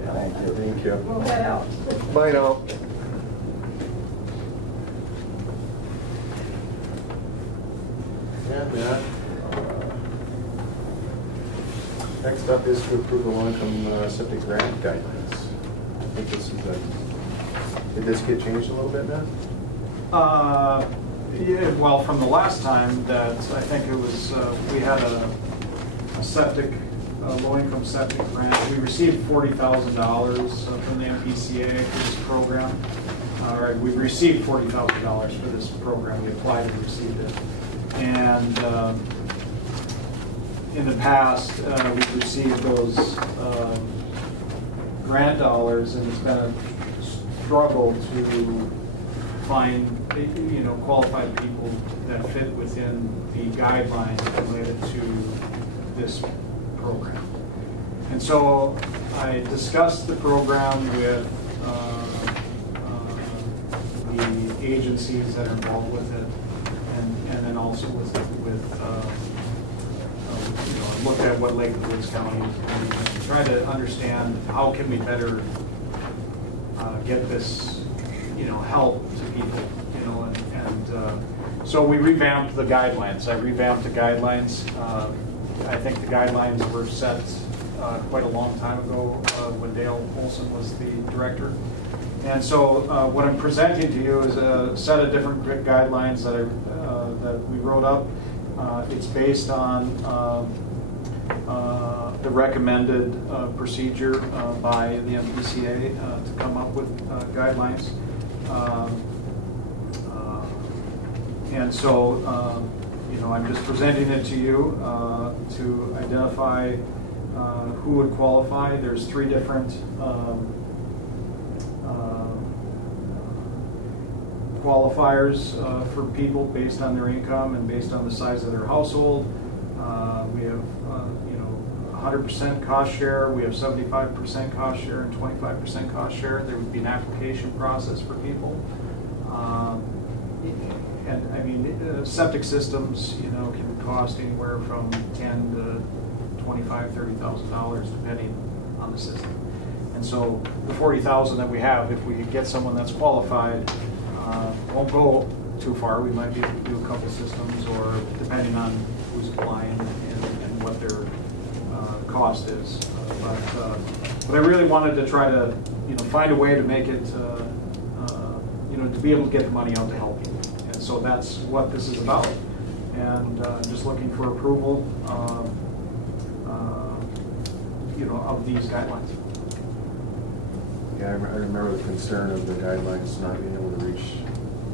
Thank you. We'll head out. Bye now. And next up is to approve the low-income septic grant guidelines. I think this is did this get changed a little bit, Matt? Yeah, well, from the last time that I think it was, we had a low-income septic grant. We received $40,000 from the MPCA for this program. All right, we received $40,000 for this program. We applied and received it. And in the past, we've received those grant dollars, and it's been a struggle to find, qualified people that fit within the guidelines related to this program. And so I discussed the program with the agencies that are involved with it, and then also with I looked at what Lake of the Woods County is doing and try to understand how can we better get this, help to people, and so we revamped the guidelines. I revamped the guidelines. I think the guidelines were set quite a long time ago when Dale Olson was the director. And so what I'm presenting to you is a set of different guidelines that that we wrote up. It's based on the recommended procedure by the MPCA to come up with guidelines. And so, I'm just presenting it to you to identify who would qualify. There's 3 different qualifiers for people based on their income and based on the size of their household. We have 100% cost share, we have 75% cost share, and 25% cost share. There would be an application process for people. And I mean, septic systems, can cost anywhere from $10,000 to $25,000, $30,000 depending on the system. And so the $40,000 that we have, if we get someone that's qualified, won't go too far. We might be able to do a couple systems, or depending on who's applying and what their cost is. But I really wanted to try to, find a way to make it, to be able to get the money out to help people. And so that's what this is about. And just looking for approval, of these guidelines. Yeah, I remember the concern of the guidelines not being able to reach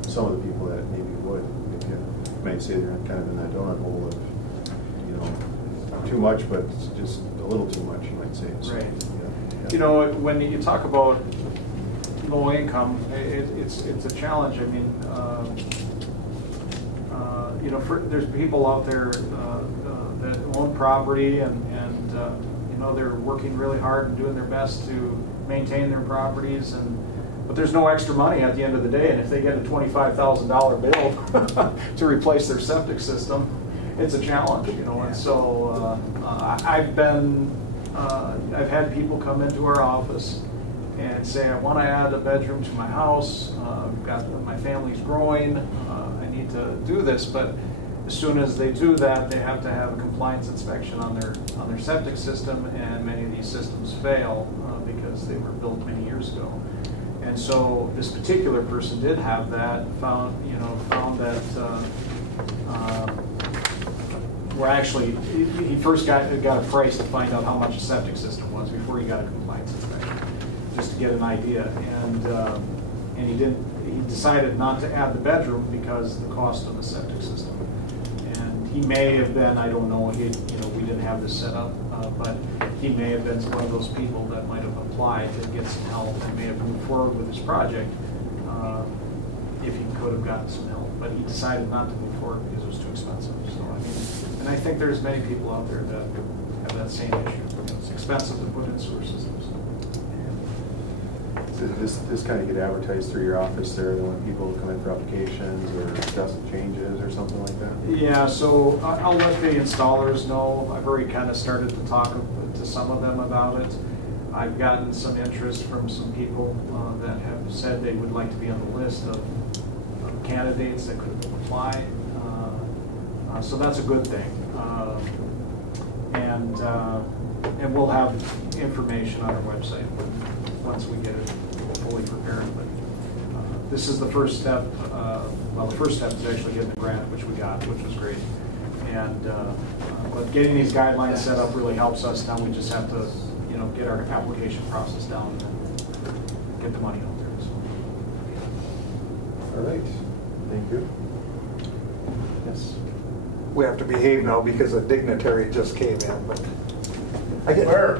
some of the people that maybe would. You might say they're kind of in that donut hole of, too much, but it's just a little too much, you might say. So, right. Yeah. When you talk about low income, it's a challenge. I mean, there's people out there that own property and they're working really hard and doing their best to maintain their properties, but there's no extra money at the end of the day. And if they get a $25,000 bill to replace their septic system, it's a challenge, And so I've had people come into our office and say, I want to add a bedroom to my house. My family's growing. I need to do this, but as soon as they do that, they have to have a compliance inspection on their septic system, and many of these systems fail because they were built many years ago. And so this particular person did have that. Found that he first got a price to find out how much a septic system was before he got a compliance inspection, just to get an idea. And he decided not to add the bedroom because of the cost of the septic system. And he may have been, I don't know, we didn't have this set up, but he may have been one of those people that might have applied to get some help and may have moved forward with his project if he could have gotten some help. But he decided not to move forward because it was too expensive. So and I think there's many people out there that have that same issue. It's expensive to put in sewer systems. This kind of get advertised through your office there, when people come in for applications or discuss changes or something like that? Yeah, so I'll let the installers know. I've already kind of started to talk to some of them about it. I've gotten some interest from some people that have said they would like to be on the list of candidates that could apply. So that's a good thing. And we'll have information on our website once we get it fully prepared. But this is the first step. The first step is actually getting the grant, which we got, which was great. And but getting these guidelines set up really helps us. Now we just have to, get our application process down and get the money out there. So. All right. Thank you. Yes. we have to behave now because a dignitary just came in, but. I get, Where?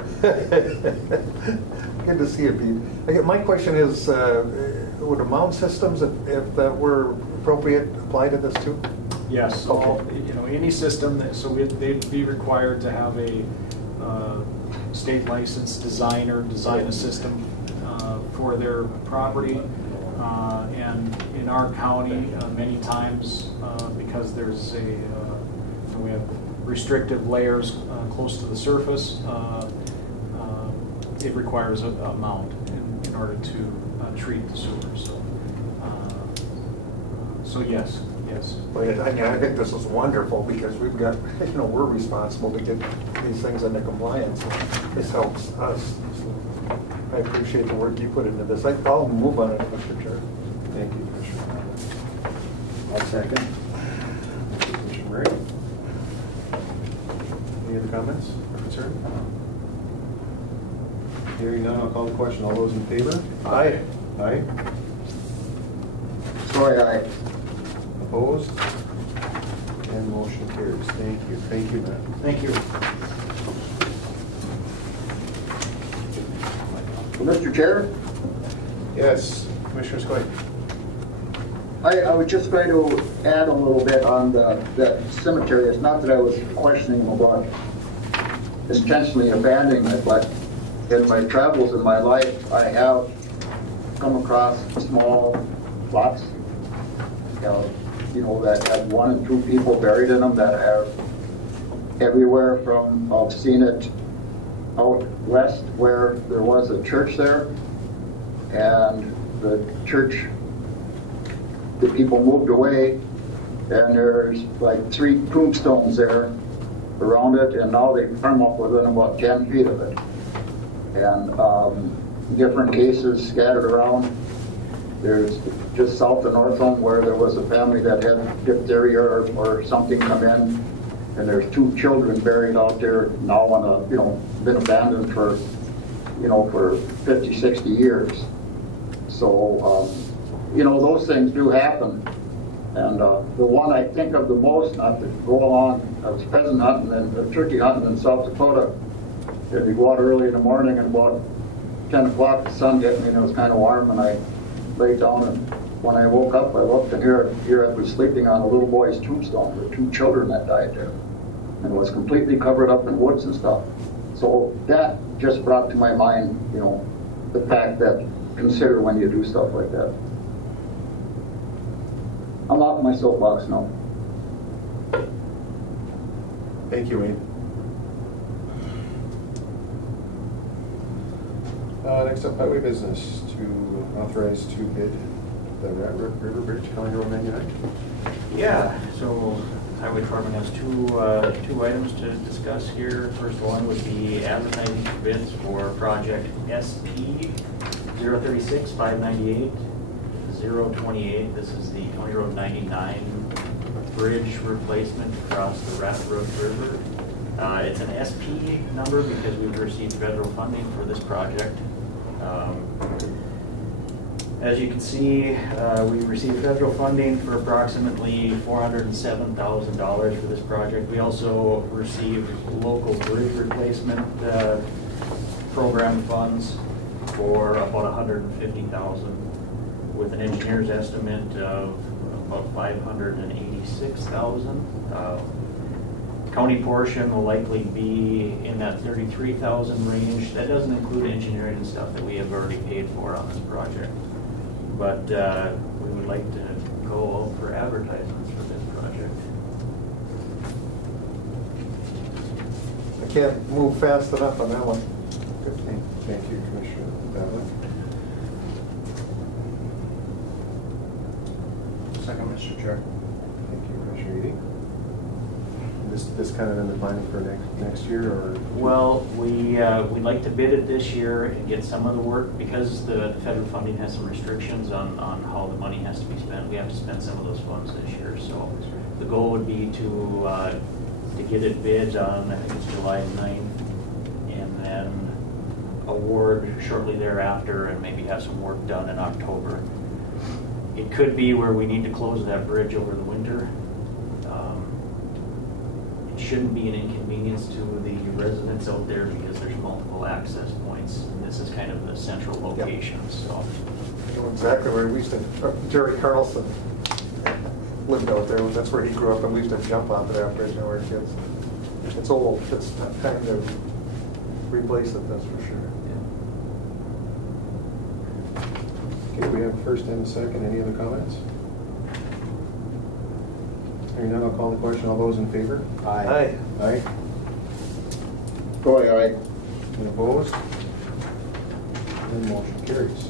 Good to see you, Pete. My question is, would the mound systems, if that were appropriate, apply to this too? Yes, so Okay. any system they'd be required to have a state licensed designer design a system for their property. And in our county, many times, because there's we have restrictive layers close to the surface, it requires a mount in order to treat the sewer. So yes. Well, I mean, I think this is wonderful because we've got, we're responsible to get these things into compliance. This helps us. So I appreciate the work you put into this. I'll move on it, Mr. Chair. Thank you, Commissioner. I'll second. Commissioner Murray. Any other comments or concerns? Hearing none, I'll call the question. All those in favor? Aye. Aye. Sorry, aye. Opposed? And motion carries. Thank you. Thank you, Matt. Thank you. Mr. Chair? Yes, Commissioner Skoye. I was just going to add a little bit on that cemetery. It's not that I was questioning about intentionally abandoning it, but in my travels in my life, I have come across small plots, that have 1 and 2 people buried in them that are everywhere from, I've seen it out west where there was a church there, and the church, the people moved away, and there's like 3 tombstones there around it, and now they've come up within about 10 feet of it. And different cases scattered around. There's just south of Northland where there was a family that had diphtheria or something come in, and there's 2 children buried out there now on been abandoned for, for 50, 60 years. So, those things do happen. And the one I think of the most, not to go along, I was pheasant hunting and turkey hunting in South Dakota. If you go out early in the morning and about 10 o'clock, the sun hit me and it was kind of warm, and I laid down, and when I woke up, I looked, and here I was sleeping on a little boy's tombstone with 2 children that died there. And it was completely covered up in woods and stuff. So that just brought to my mind, the fact that consider when you do stuff like that. I'm off my soapbox now. Thank you, Wayne. Next up, highway business to authorize to bid the River Bridge County Road 99. Yeah, so Highway Department has two items to discuss here. First one would be advertising for bids for project SP 036-598 028. This is the County Road 99 bridge replacement across the Rapid Road River. It's an SP number because we've received federal funding for this project. As you can see, we received federal funding for approximately $407,000 for this project. We also received local bridge replacement program funds for about $150,000, with an engineer's estimate of about $586,000. County portion will likely be in that $33,000 range. That doesn't include engineering and stuff that we have already paid for on this project. But we would like to go out for advertisements for this project. I can't move fast enough on that one. Good. Thank you, Commissioner Ballard. Second, Mr. Chair. Thank you, Commissioner Eady. This kind of in the planning for next year, or? Well, we'd like to bid it this year and get some of the work, because the federal funding has some restrictions on how the money has to be spent. We have to spend some of those funds this year. So the goal would be to get it bid on, I think it's July 9th, and then award shortly thereafter, and maybe have some work done in October. It could be where we need to close that bridge over the winter. shouldn't be an inconvenience to the residents out there because there's multiple access points. And this is kind of the central location, so. I know exactly where we used to, Jerry Carlson lived out there. That's where he grew up, and we used to jump off of that bridge when we were kids. It's old. It's time to replace it, that's for sure. Okay, we have first and second. Any other comments? Hearing none, I'll call the question. All those in favor? Aye. Aye. Troy, aye. Any opposed? And motion carries.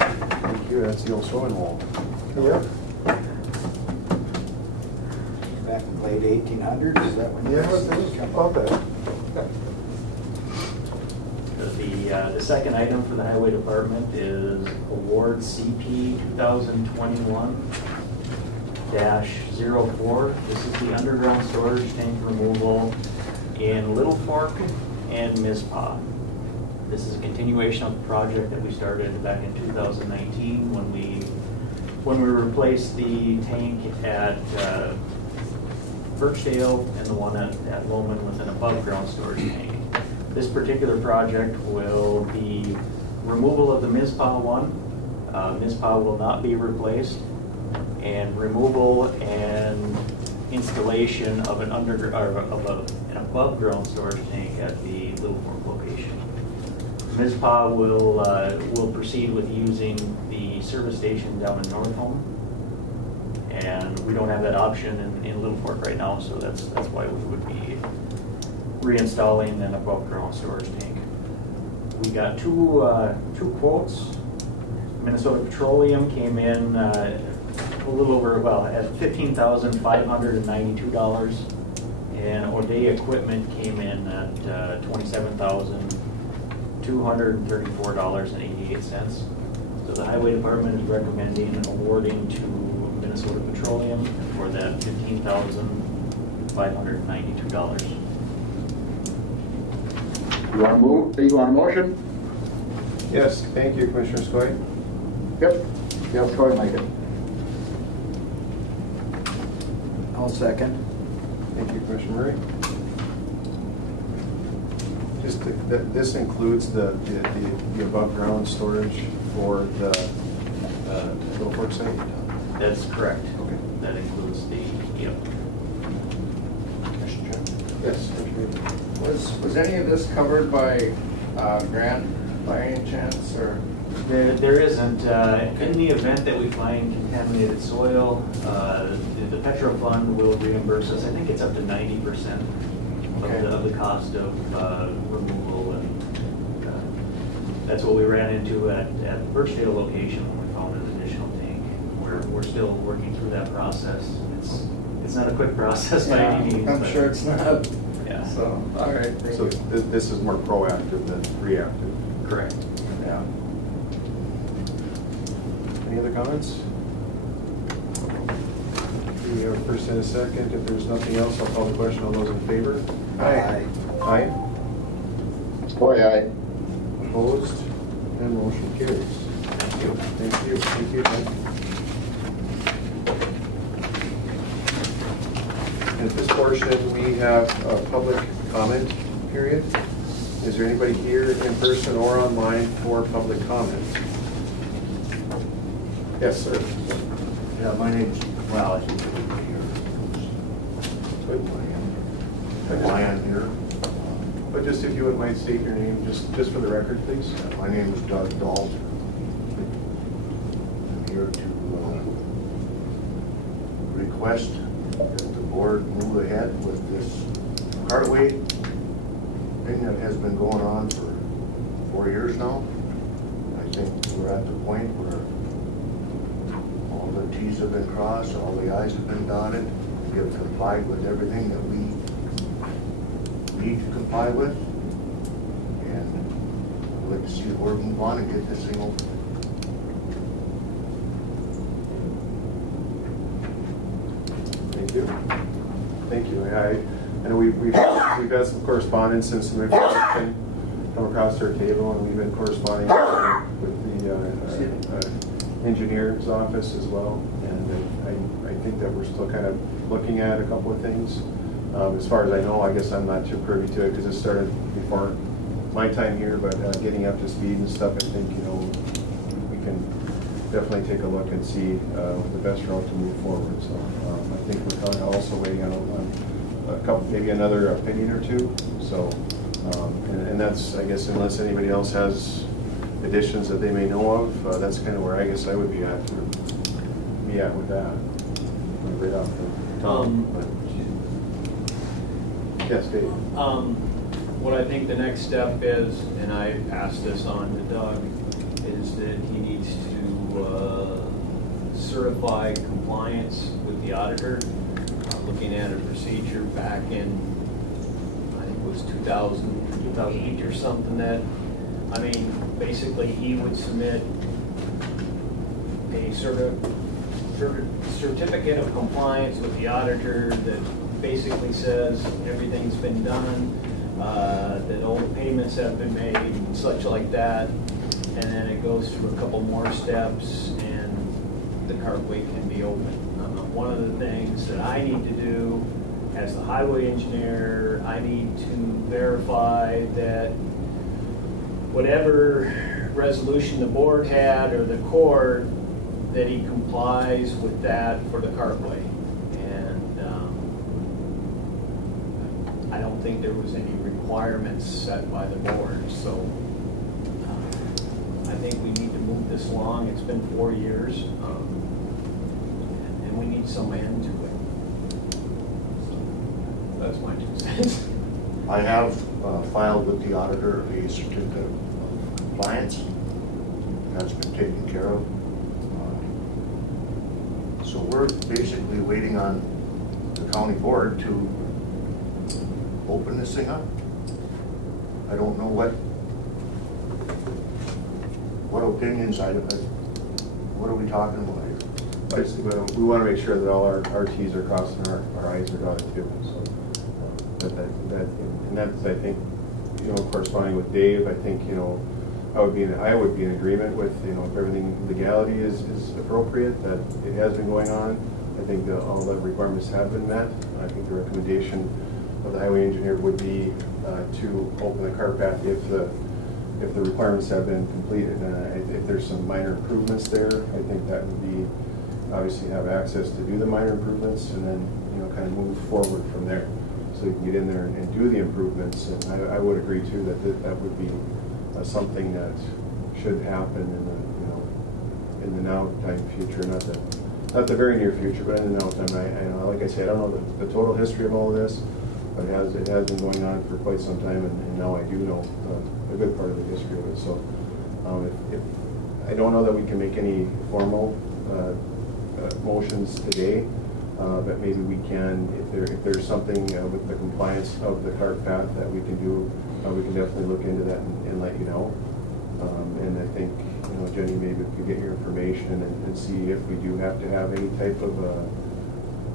Thank you. That's the old sewing wall. Yep. Back in the late 1800s, is that when? Yeah, it was about that. The second item for the Highway Department is award CP 2021-04. This is the underground storage tank removal in Little Fork and Mizpah. This is a continuation of the project that we started back in 2019 when we replaced the tank at Birchdale and the one at Lowman with an above ground storage tank. This particular project will be removal of the Mizpah one. Mizpah will not be replaced, and removal and installation of an above ground storage tank at the Little Fork location. Mizpah will proceed with using the service station down in North Home, and we don't have that option in Little Fork right now, so that's why we would be reinstalling an above ground storage tank. We got two quotes. Minnesota Petroleum came in a little over, at $15,592, and O'Day Equipment came in at $27,234.88. So the Highway Department is recommending awarding to Minnesota Petroleum for that $15,592. You want to move? You want a motion? Yes, thank you, Commissioner Skoye. Yep. Yep, Troy, make it. I'll second. Thank you, Commissioner Murray. Just this includes the above ground storage for the Little Fork site? That's correct. Okay. That includes the, Yes. Was any of this covered by grant by any chance, or? There isn't. In the event that we find contaminated soil, the Petro Fund will reimburse us. I think it's up to 90% of the cost of removal, and that's what we ran into at the Birchdale location when we found an additional tank. We're still working through that process. It's not a quick process by any means. I'm sure it's not. Yeah. So, all right. So this is more proactive than reactive. Correct. Yeah. Any other comments? We have a first and a second. If there's nothing else, I'll call the question. All those in favor? Aye. Aye. Troy, aye. Opposed? And motion carries. Thank you. Thank you. Thank you. At this portion, we have a public comment period. Is there anybody here in person or online for public comment? Yes, sir. Yeah, my name's, well, I think I am here. But just if you wouldn't mind state your name, just for the record, please. My name is Doug Dalton. I'm here to request that the board move ahead with this cartway thing that has been going on for 4 years now. I think we're at the point where all the T's have been crossed, all the I's have been dotted. We have complied with everything that we need to comply with. And I'd like to see the board move on and get this thing over. Thank you. Thank you. I know we've had some correspondence and some information come across our table, and we've been corresponding with the engineer's office as well. And I think that we're still kind of looking at a couple of things. As far as I know, I guess I'm not too privy to it because it started before my time here, but getting up to speed and stuff, I think, you know, we can definitely take a look and see the best route to move forward. So I think we're kind of also waiting on a couple, maybe another opinion or two. So, and that's, I guess, unless anybody else has additions that they may know of, that's kind of where I guess I would be at with that. Right off the top. Yes, Dave. What I think the next step is, and I passed this on to Doug, is that he needs to certify compliance with the auditor. Looking at a procedure back in, I think it was 2008 or something, that, I mean, basically he would submit a certificate of compliance with the auditor that basically says everything's been done, that all the payments have been made and such like that, and then it goes through a couple more steps and the cartway can be open. One of the things that I need to do as the highway engineer, I need to verify that whatever resolution the board had or the court, that he complies with that for the cartway. And I don't think there was any requirements set by the board, so I think we need to move this along. It's been 4 years, and we need some end to it. That's my 2 cents. I have filed with the auditor a certificate of compliance. That's been taken care of. So we're basically waiting on the county board to open this thing up. I don't know what opinions, what are we talking about here? Basically, we want to make sure that all our T's are crossed and our I's are dotted too. So and that's, I think, you know, corresponding with Dave, I think, you know, I would be in agreement with, you know, if everything legality is appropriate, that it has been going on. I think all the requirements have been met. I think the recommendation of the highway engineer would be to open the cart path if the requirements have been completed. If there's some minor improvements there, I think that would be obviously have access to do the minor improvements and then, you know, kind of move forward from there. So you can get in there and do the improvements. And I would agree too that would be something that should happen in the now time future, not the very near future, but in the now time. I like I said, I don't know the total history of all of this, but it has been going on for quite some time, and now I do know a good part of the history of it. So if I don't know that we can make any formal motions today, but maybe we can, if there's something with the compliance of the cart path that we can do, we can definitely look into that and let you know. And I think, you know, Jenny, maybe we could get your information and see if we do have to have any type of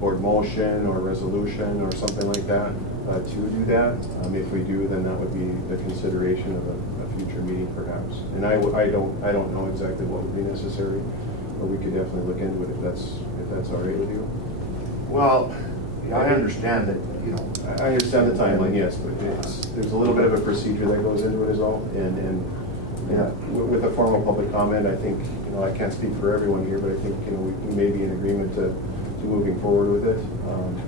board motion or resolution or something like that to do that. If we do, then that would be the consideration of a future meeting, perhaps. And I don't know exactly what would be necessary, but we could definitely look into it if that's all right with you. Well, yeah, I understand that, you know. I understand the timeline, yes, but there's a little bit of a procedure that goes into it as well. And yeah, with a formal public comment, I think, you know, I can't speak for everyone here, but I think, you know, we may be in agreement to moving forward with it,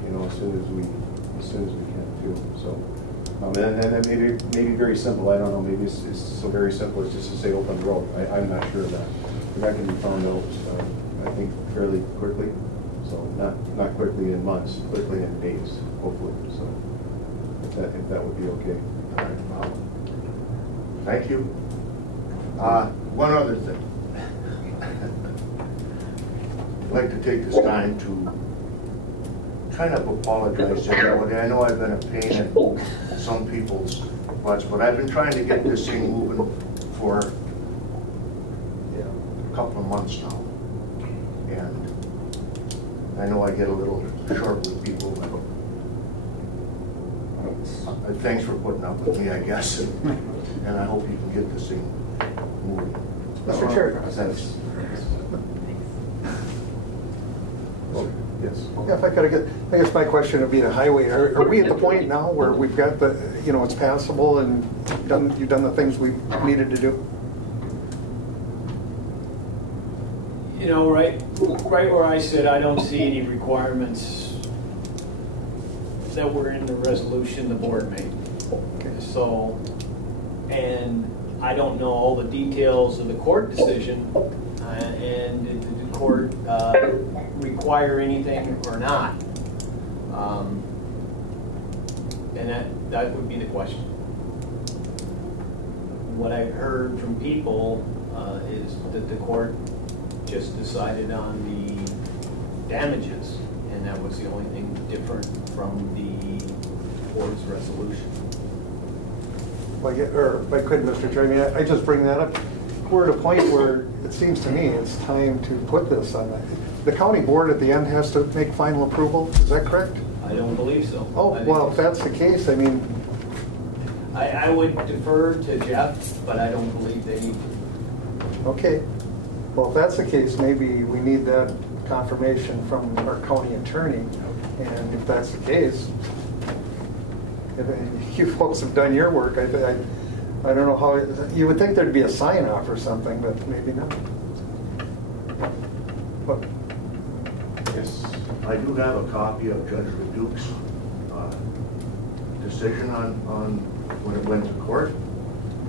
you know, as soon as we can too. So, and then maybe very simple. I don't know. Maybe it's so very simple as just to say open the road. I'm not sure of that. And that can be found out, I think, fairly quickly. So not quickly in months, quickly in days, hopefully. So if that would be okay. All right. Well, thank you. One other thing. I'd like to take this time to kind of apologize to everybody. I know I've been a pain in some people's butts, but I've been trying to get this thing moving for a couple of months now. And I know I get a little short with people, but thanks for putting up with me, I guess. And I hope you can get this thing moving. Mr. Chair. Yes. Yeah, if I could get, I guess my question would be the highway. Are we at the point now where we've got the, it's passable and you've done the things we needed to do? Right where I sit, I don't see any requirements that were in the resolution the board made. Okay. So, and I don't know all the details of the court decision, and did the court require anything or not? And that would be the question. What I've heard from people is that the court just decided on the damages, and that was the only thing different from the board's resolution. If I could, Mr. Chairman, I just bring that up. We're at a point where it seems to me it's time to put this on. The county board at the end has to make final approval. Is that correct? I don't believe so. Oh, well, if that's the case, I mean... I would defer to Jeff, but I don't believe they need to. Okay. Well, if that's the case, maybe we need that confirmation from our county attorney. And if that's the case, if you folks have done your work, I don't know how, you would think there'd be a sign off or something, but maybe not. But, Yes, I do have a copy of Judge Leduc's decision on when it went to court.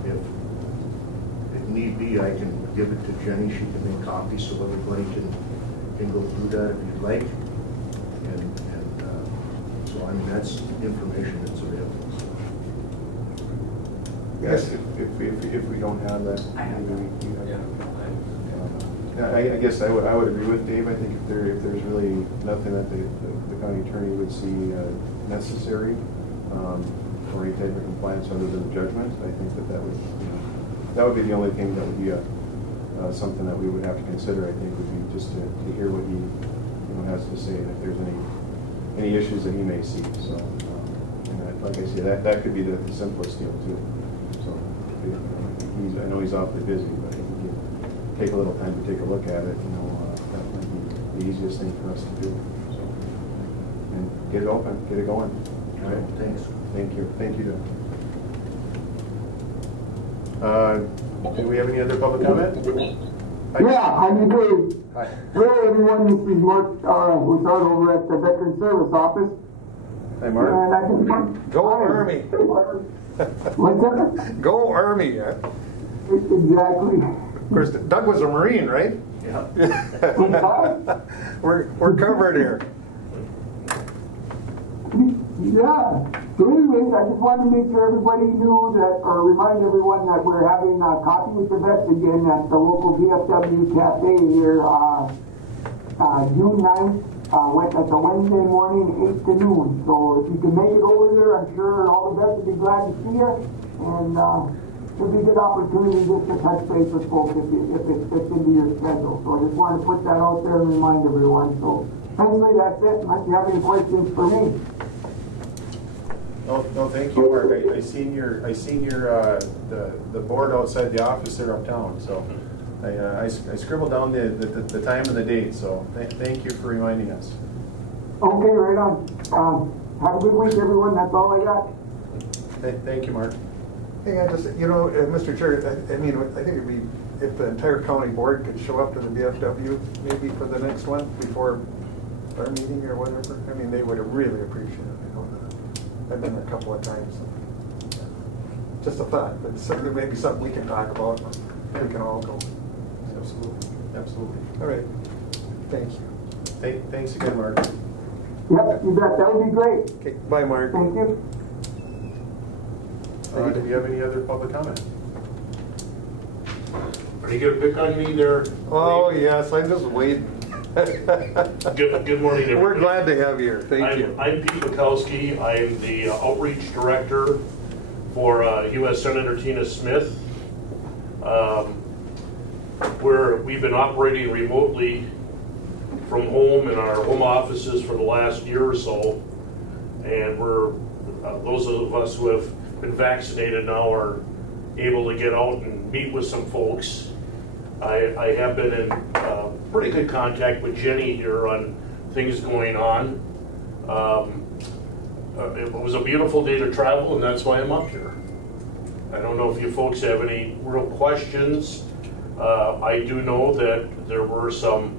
If need be, I can give it to Jenny. She can make copies so everybody can go through that if you'd like. And so I mean that's information that's available. Yes, if we don't have that, maybe we I guess I would agree with Dave. I think if there's really nothing that the county attorney would see necessary for any type of compliance other than the judgment, I think that would be the only thing that would be something that we would have to consider. I think would be just to hear what he has to say, and if there's any issues that he may see. So, and like I say, that could be the simplest deal too. So, I know he's awfully busy, but I think he'll take a little time to take a look at it. That might be the easiest thing for us to do. So, and get it open, get it going. All right, thanks. Thank you, Doug. Do we have any other public comment? Yeah, I'm Dave. Hi. Hello, everyone. This is Mark. We're starting over at the Veteran Service Office. Hi, Mark. And I just, go Army. What's that? Go Army. Exactly. Of course, Doug was a Marine, right? Yeah. We're covered here. Yeah. So anyways, I just wanted to make sure everybody knew that, or remind everyone that we're having Coffee with the Vets again at the local VFW Cafe here June 9th. That's a Wednesday morning, 8 to noon. So if you can make it over there, I'm sure all the vets will be glad to see you. And it'll be a good opportunity just to touch base with folks if it fits into your schedule. So I just wanted to put that out there and remind everyone. So basically that's it. Unless you have any questions for me. No, thank you, Mark. I seen your the board outside the office there uptown. So I scribbled down the time and the date. So thank you for reminding us. Okay, right on. Have a good week, everyone. That's all I got. Thank you, Mark. Hey, I just, Mr. Chair, I mean, I think it'd be, if the entire county board could show up to the BFW maybe for the next one before our meeting or whatever. I mean, they would have really appreciated it. I've been there a couple of times. Just a thought, but certainly maybe something we can talk about. We can all go. Absolutely. All right. Thank you. Thanks again, Mark. Yep, you bet. That would be great. Okay. Bye, Mark. Thank you. Do you have any other public comment? Are you going to pick on me there? Oh, yes. I'm just waiting. Good morning, everybody. We're glad to have you here. Thank you. I'm Pete Bukowski. I'm the Outreach Director for U.S. Senator Tina Smith. We've been operating remotely from home in our home offices for the last year or so. And we're those of us who have been vaccinated now are able to get out and meet with some folks. I have been in pretty good contact with Jenny here on things going on. It was a beautiful day to travel, and that's why I'm up here. I don't know if you folks have any real questions. I do know that there were some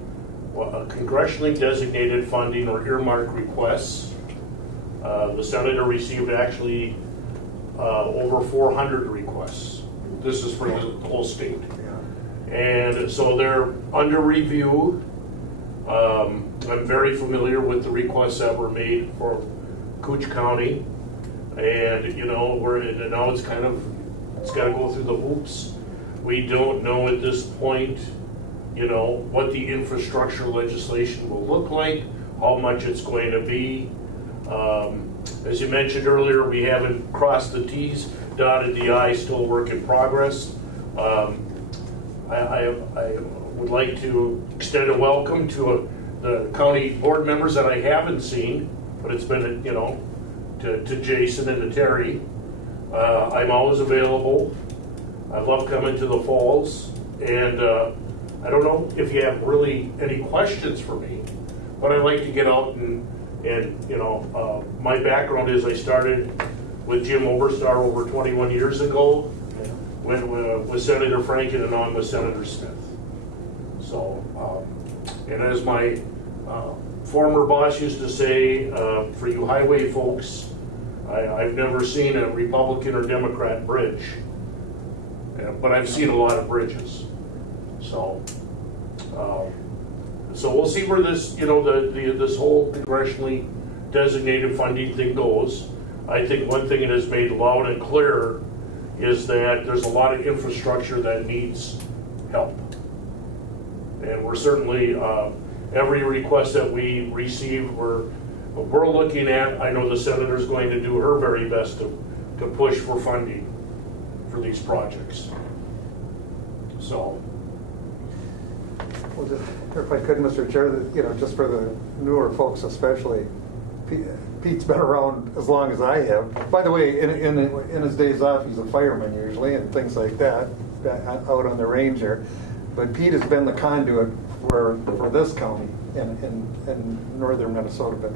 congressionally designated funding or earmark requests. The senator received actually over 400 requests. This is for the whole state. And so they're under review. I'm very familiar with the requests that were made for Cooch County. And, you know, now it's got to go through the hoops. We don't know at this point, you know, what the infrastructure legislation will look like, how much it's going to be. As you mentioned earlier, we haven't crossed the T's, dotted the I's, still a work in progress. I would like to extend a welcome to the county board members that I haven't seen, but it's been, you know, to Jason and to Terry. I'm always available. I love coming to the falls, and I don't know if you have really any questions for me, but I like to get out and you know, my background is I started with Jim Oberstar over 21 years ago with Senator Franken and on with Senator Smith. So, and as my former boss used to say, for you highway folks, I've never seen a Republican or Democrat bridge, but I've seen a lot of bridges. So, so we'll see where this, you know, this whole congressionally designated funding thing goes. I think one thing it has made loud and clear is that there's a lot of infrastructure that needs help. And we're certainly, every request that we receive, we're looking at. I know the senator's going to do her very best to push for funding for these projects. So. Well, just, if I could, Mr. Chair, you know, just for the newer folks especially, Pete's been around as long as I have. By the way, in his days off, he's a fireman usually and things like that, out on the range there. But Pete has been the conduit for this county in northern Minnesota. But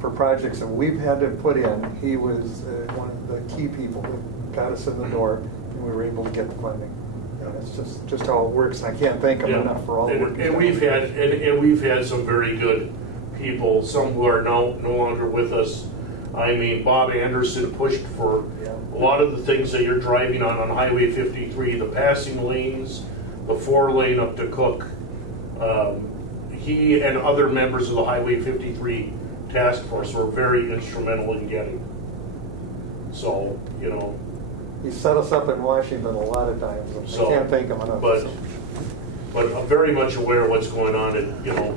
for projects that we've had to put in, he was one of the key people that got us in the door, and we were able to get the funding. It's just how it works, and I can't thank him enough for all the work. And we've had some very good people, some who are now no longer with us. I mean, Bob Anderson pushed for a lot of the things that you're driving on Highway 53, the passing lanes, the 4-lane up to Cook. He and other members of the Highway 53 task force were very instrumental in getting. So, you know. He set us up in Washington a lot of times. So, I can't thank him enough. But I'm very much aware of what's going on in, you know,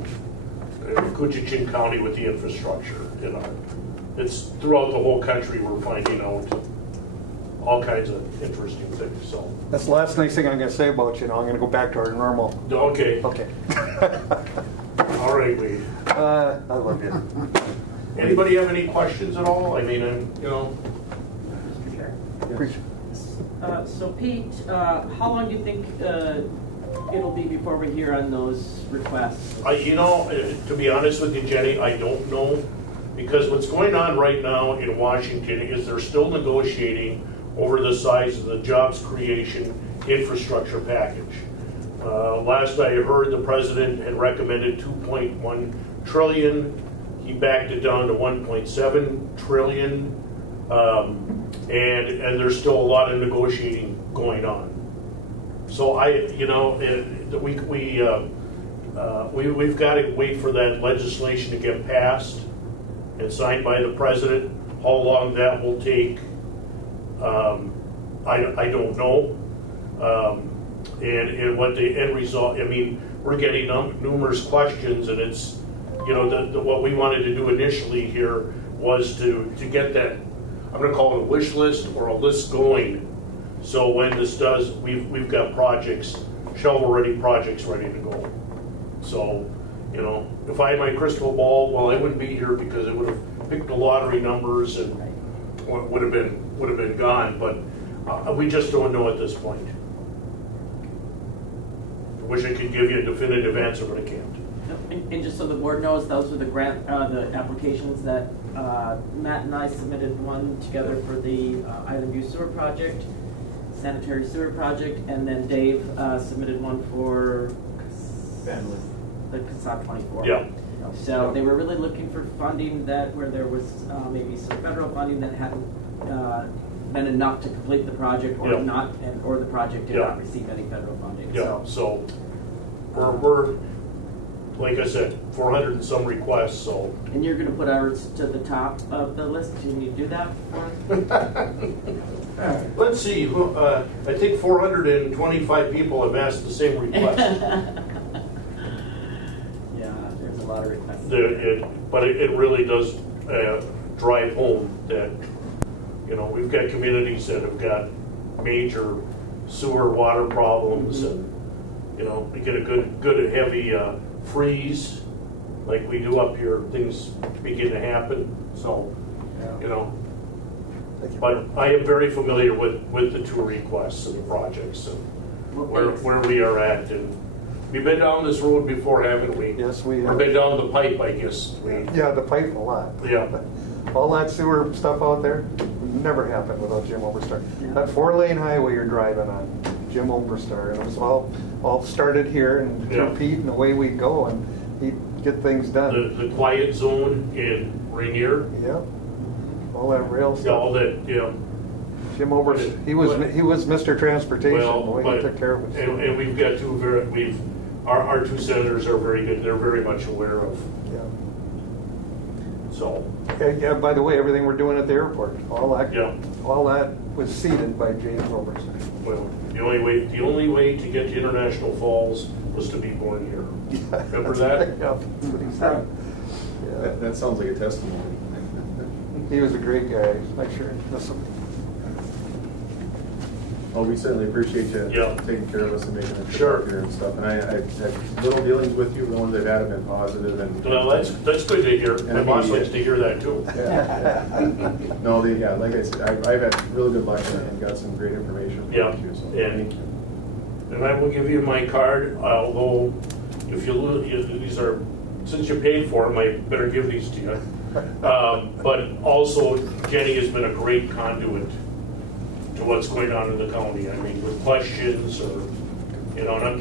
Koochiching County with the infrastructure. You know, it's throughout the whole country we're finding out all kinds of interesting things. So that's the last nice thing I'm going to say about you. Now I'm going to go back to our normal. Okay. Okay. All right, Wade. I love you. Anybody have any questions at all? I mean, you know. So Pete, how long do you think it'll be before we hear on those requests? You know, to be honest with you, Jenny, I don't know, because what's going on right now in Washington is they're still negotiating over the size of the jobs creation infrastructure package. Last I heard, the president had recommended $2.1 trillion. He backed it down to $1.7 trillion. And there's still a lot of negotiating going on. So you know, we've got to wait for that legislation to get passed and signed by the president. How long that will take, I don't know. And what the end result, I mean, we're getting numerous questions, and it's, you know, what we wanted to do initially here was to get that, I'm going to call it a wish list or a list going. So when this does, we've got projects, shovel-ready projects ready to go. So, you know, if I had my crystal ball, well, I wouldn't be here because it would have picked the lottery numbers and would have been gone. But we just don't know at this point. I wish I could give you a definitive answer, but I can't. And just so the board knows, those were the grant, the applications that Matt and I submitted one together for the Island View Sewer Project, sanitary sewer project, and then Dave submitted one for the CASAT 24. Yeah. So they were really looking for funding that where there was maybe some federal funding that hadn't been enough to complete the project, or not, or the project did not receive any federal funding. Yeah. So we're like I said, 400 and some requests. So. And you're going to put ours to the top of the list. Do you need to do that? Let's see. I think 425 people have asked the same request. Yeah, there's a lot of requests. But it really does drive home that, you know, we've got communities that have got major sewer water problems, and you know, we get a good heavy freeze like we do up here, things begin to happen. So, you know, but I am very familiar with the two requests and the projects and where we are at, and we've been down this road before, haven't we? Yes, we have. We've been down the pipe, I guess. Yeah, the pipe a lot. Yeah. All that sewer stuff out there would never happen without Jim Oberstar. That 4-lane highway you're driving on, Jim Oberstar, and it was all started here and through Pete, and away we go, and he'd get things done. The quiet zone in Rainier. Yeah. All that rail stuff. Yeah, all that, yeah. Jim Oberstar, he was Mr. Transportation. Boy, he took care of it. And we've got our two senators are very good. They're very much aware of. Yeah. So. Yeah, by the way, everything we're doing at the airport, all that was seeded by James Oberstar. Well, the only way to get to International Falls was to be born here. Remember that? Yeah, that's what he said. Yeah. That sounds like a testimony. He was a great guy. I'm sure. Listen. Well, we certainly appreciate you taking care of us and making it Sure here and stuff. And I've had little dealings with you. The ones I've had have been positive. And well, that's good to hear. My boss likes to hear that too. No, like I said, I've had really good luck and got some great information. Yeah, From you, so and I will give you my card. Although, if you lose, these are, since you paid for them, I better give these to you. But also, Jenny has been a great conduit to what's going on in the county. I mean, with questions or, you know, and I'm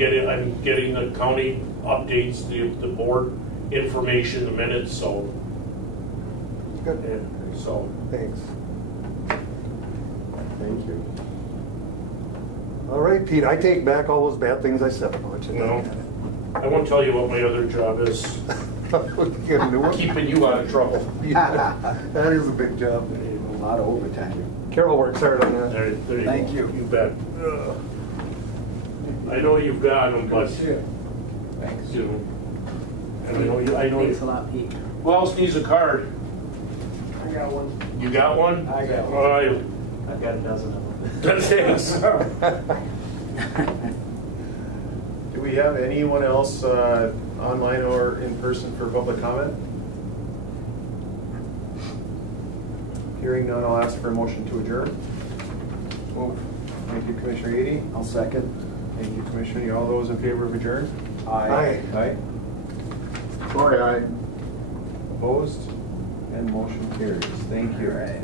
getting the county updates, the board information, the minutes. So good. Yeah, so thanks. Thank you. All right, Pete. I take back all those bad things I said about you. No, I won't tell you what my other job is. Get a new one? Keeping you out of trouble. Yeah, that is a big job. A lot of overtime. Carol works hard on that. There you Thank go. you. You bet. I know you've got them, but Thanks. you know, and I know Thanks you. a lot, Pete. Who else needs a card? I got one. You got one? I got one. All right. I've got a dozen of them. Thanks. Do we have anyone else online or in person for public comment? Hearing none, I'll ask for a motion to adjourn. Move. Thank you, Commissioner Eady. I'll second. Thank you, Commissioner. All those in favor of adjourn? Aye. Aye. Troy, aye. Opposed? And motion carries. Thank you. All right.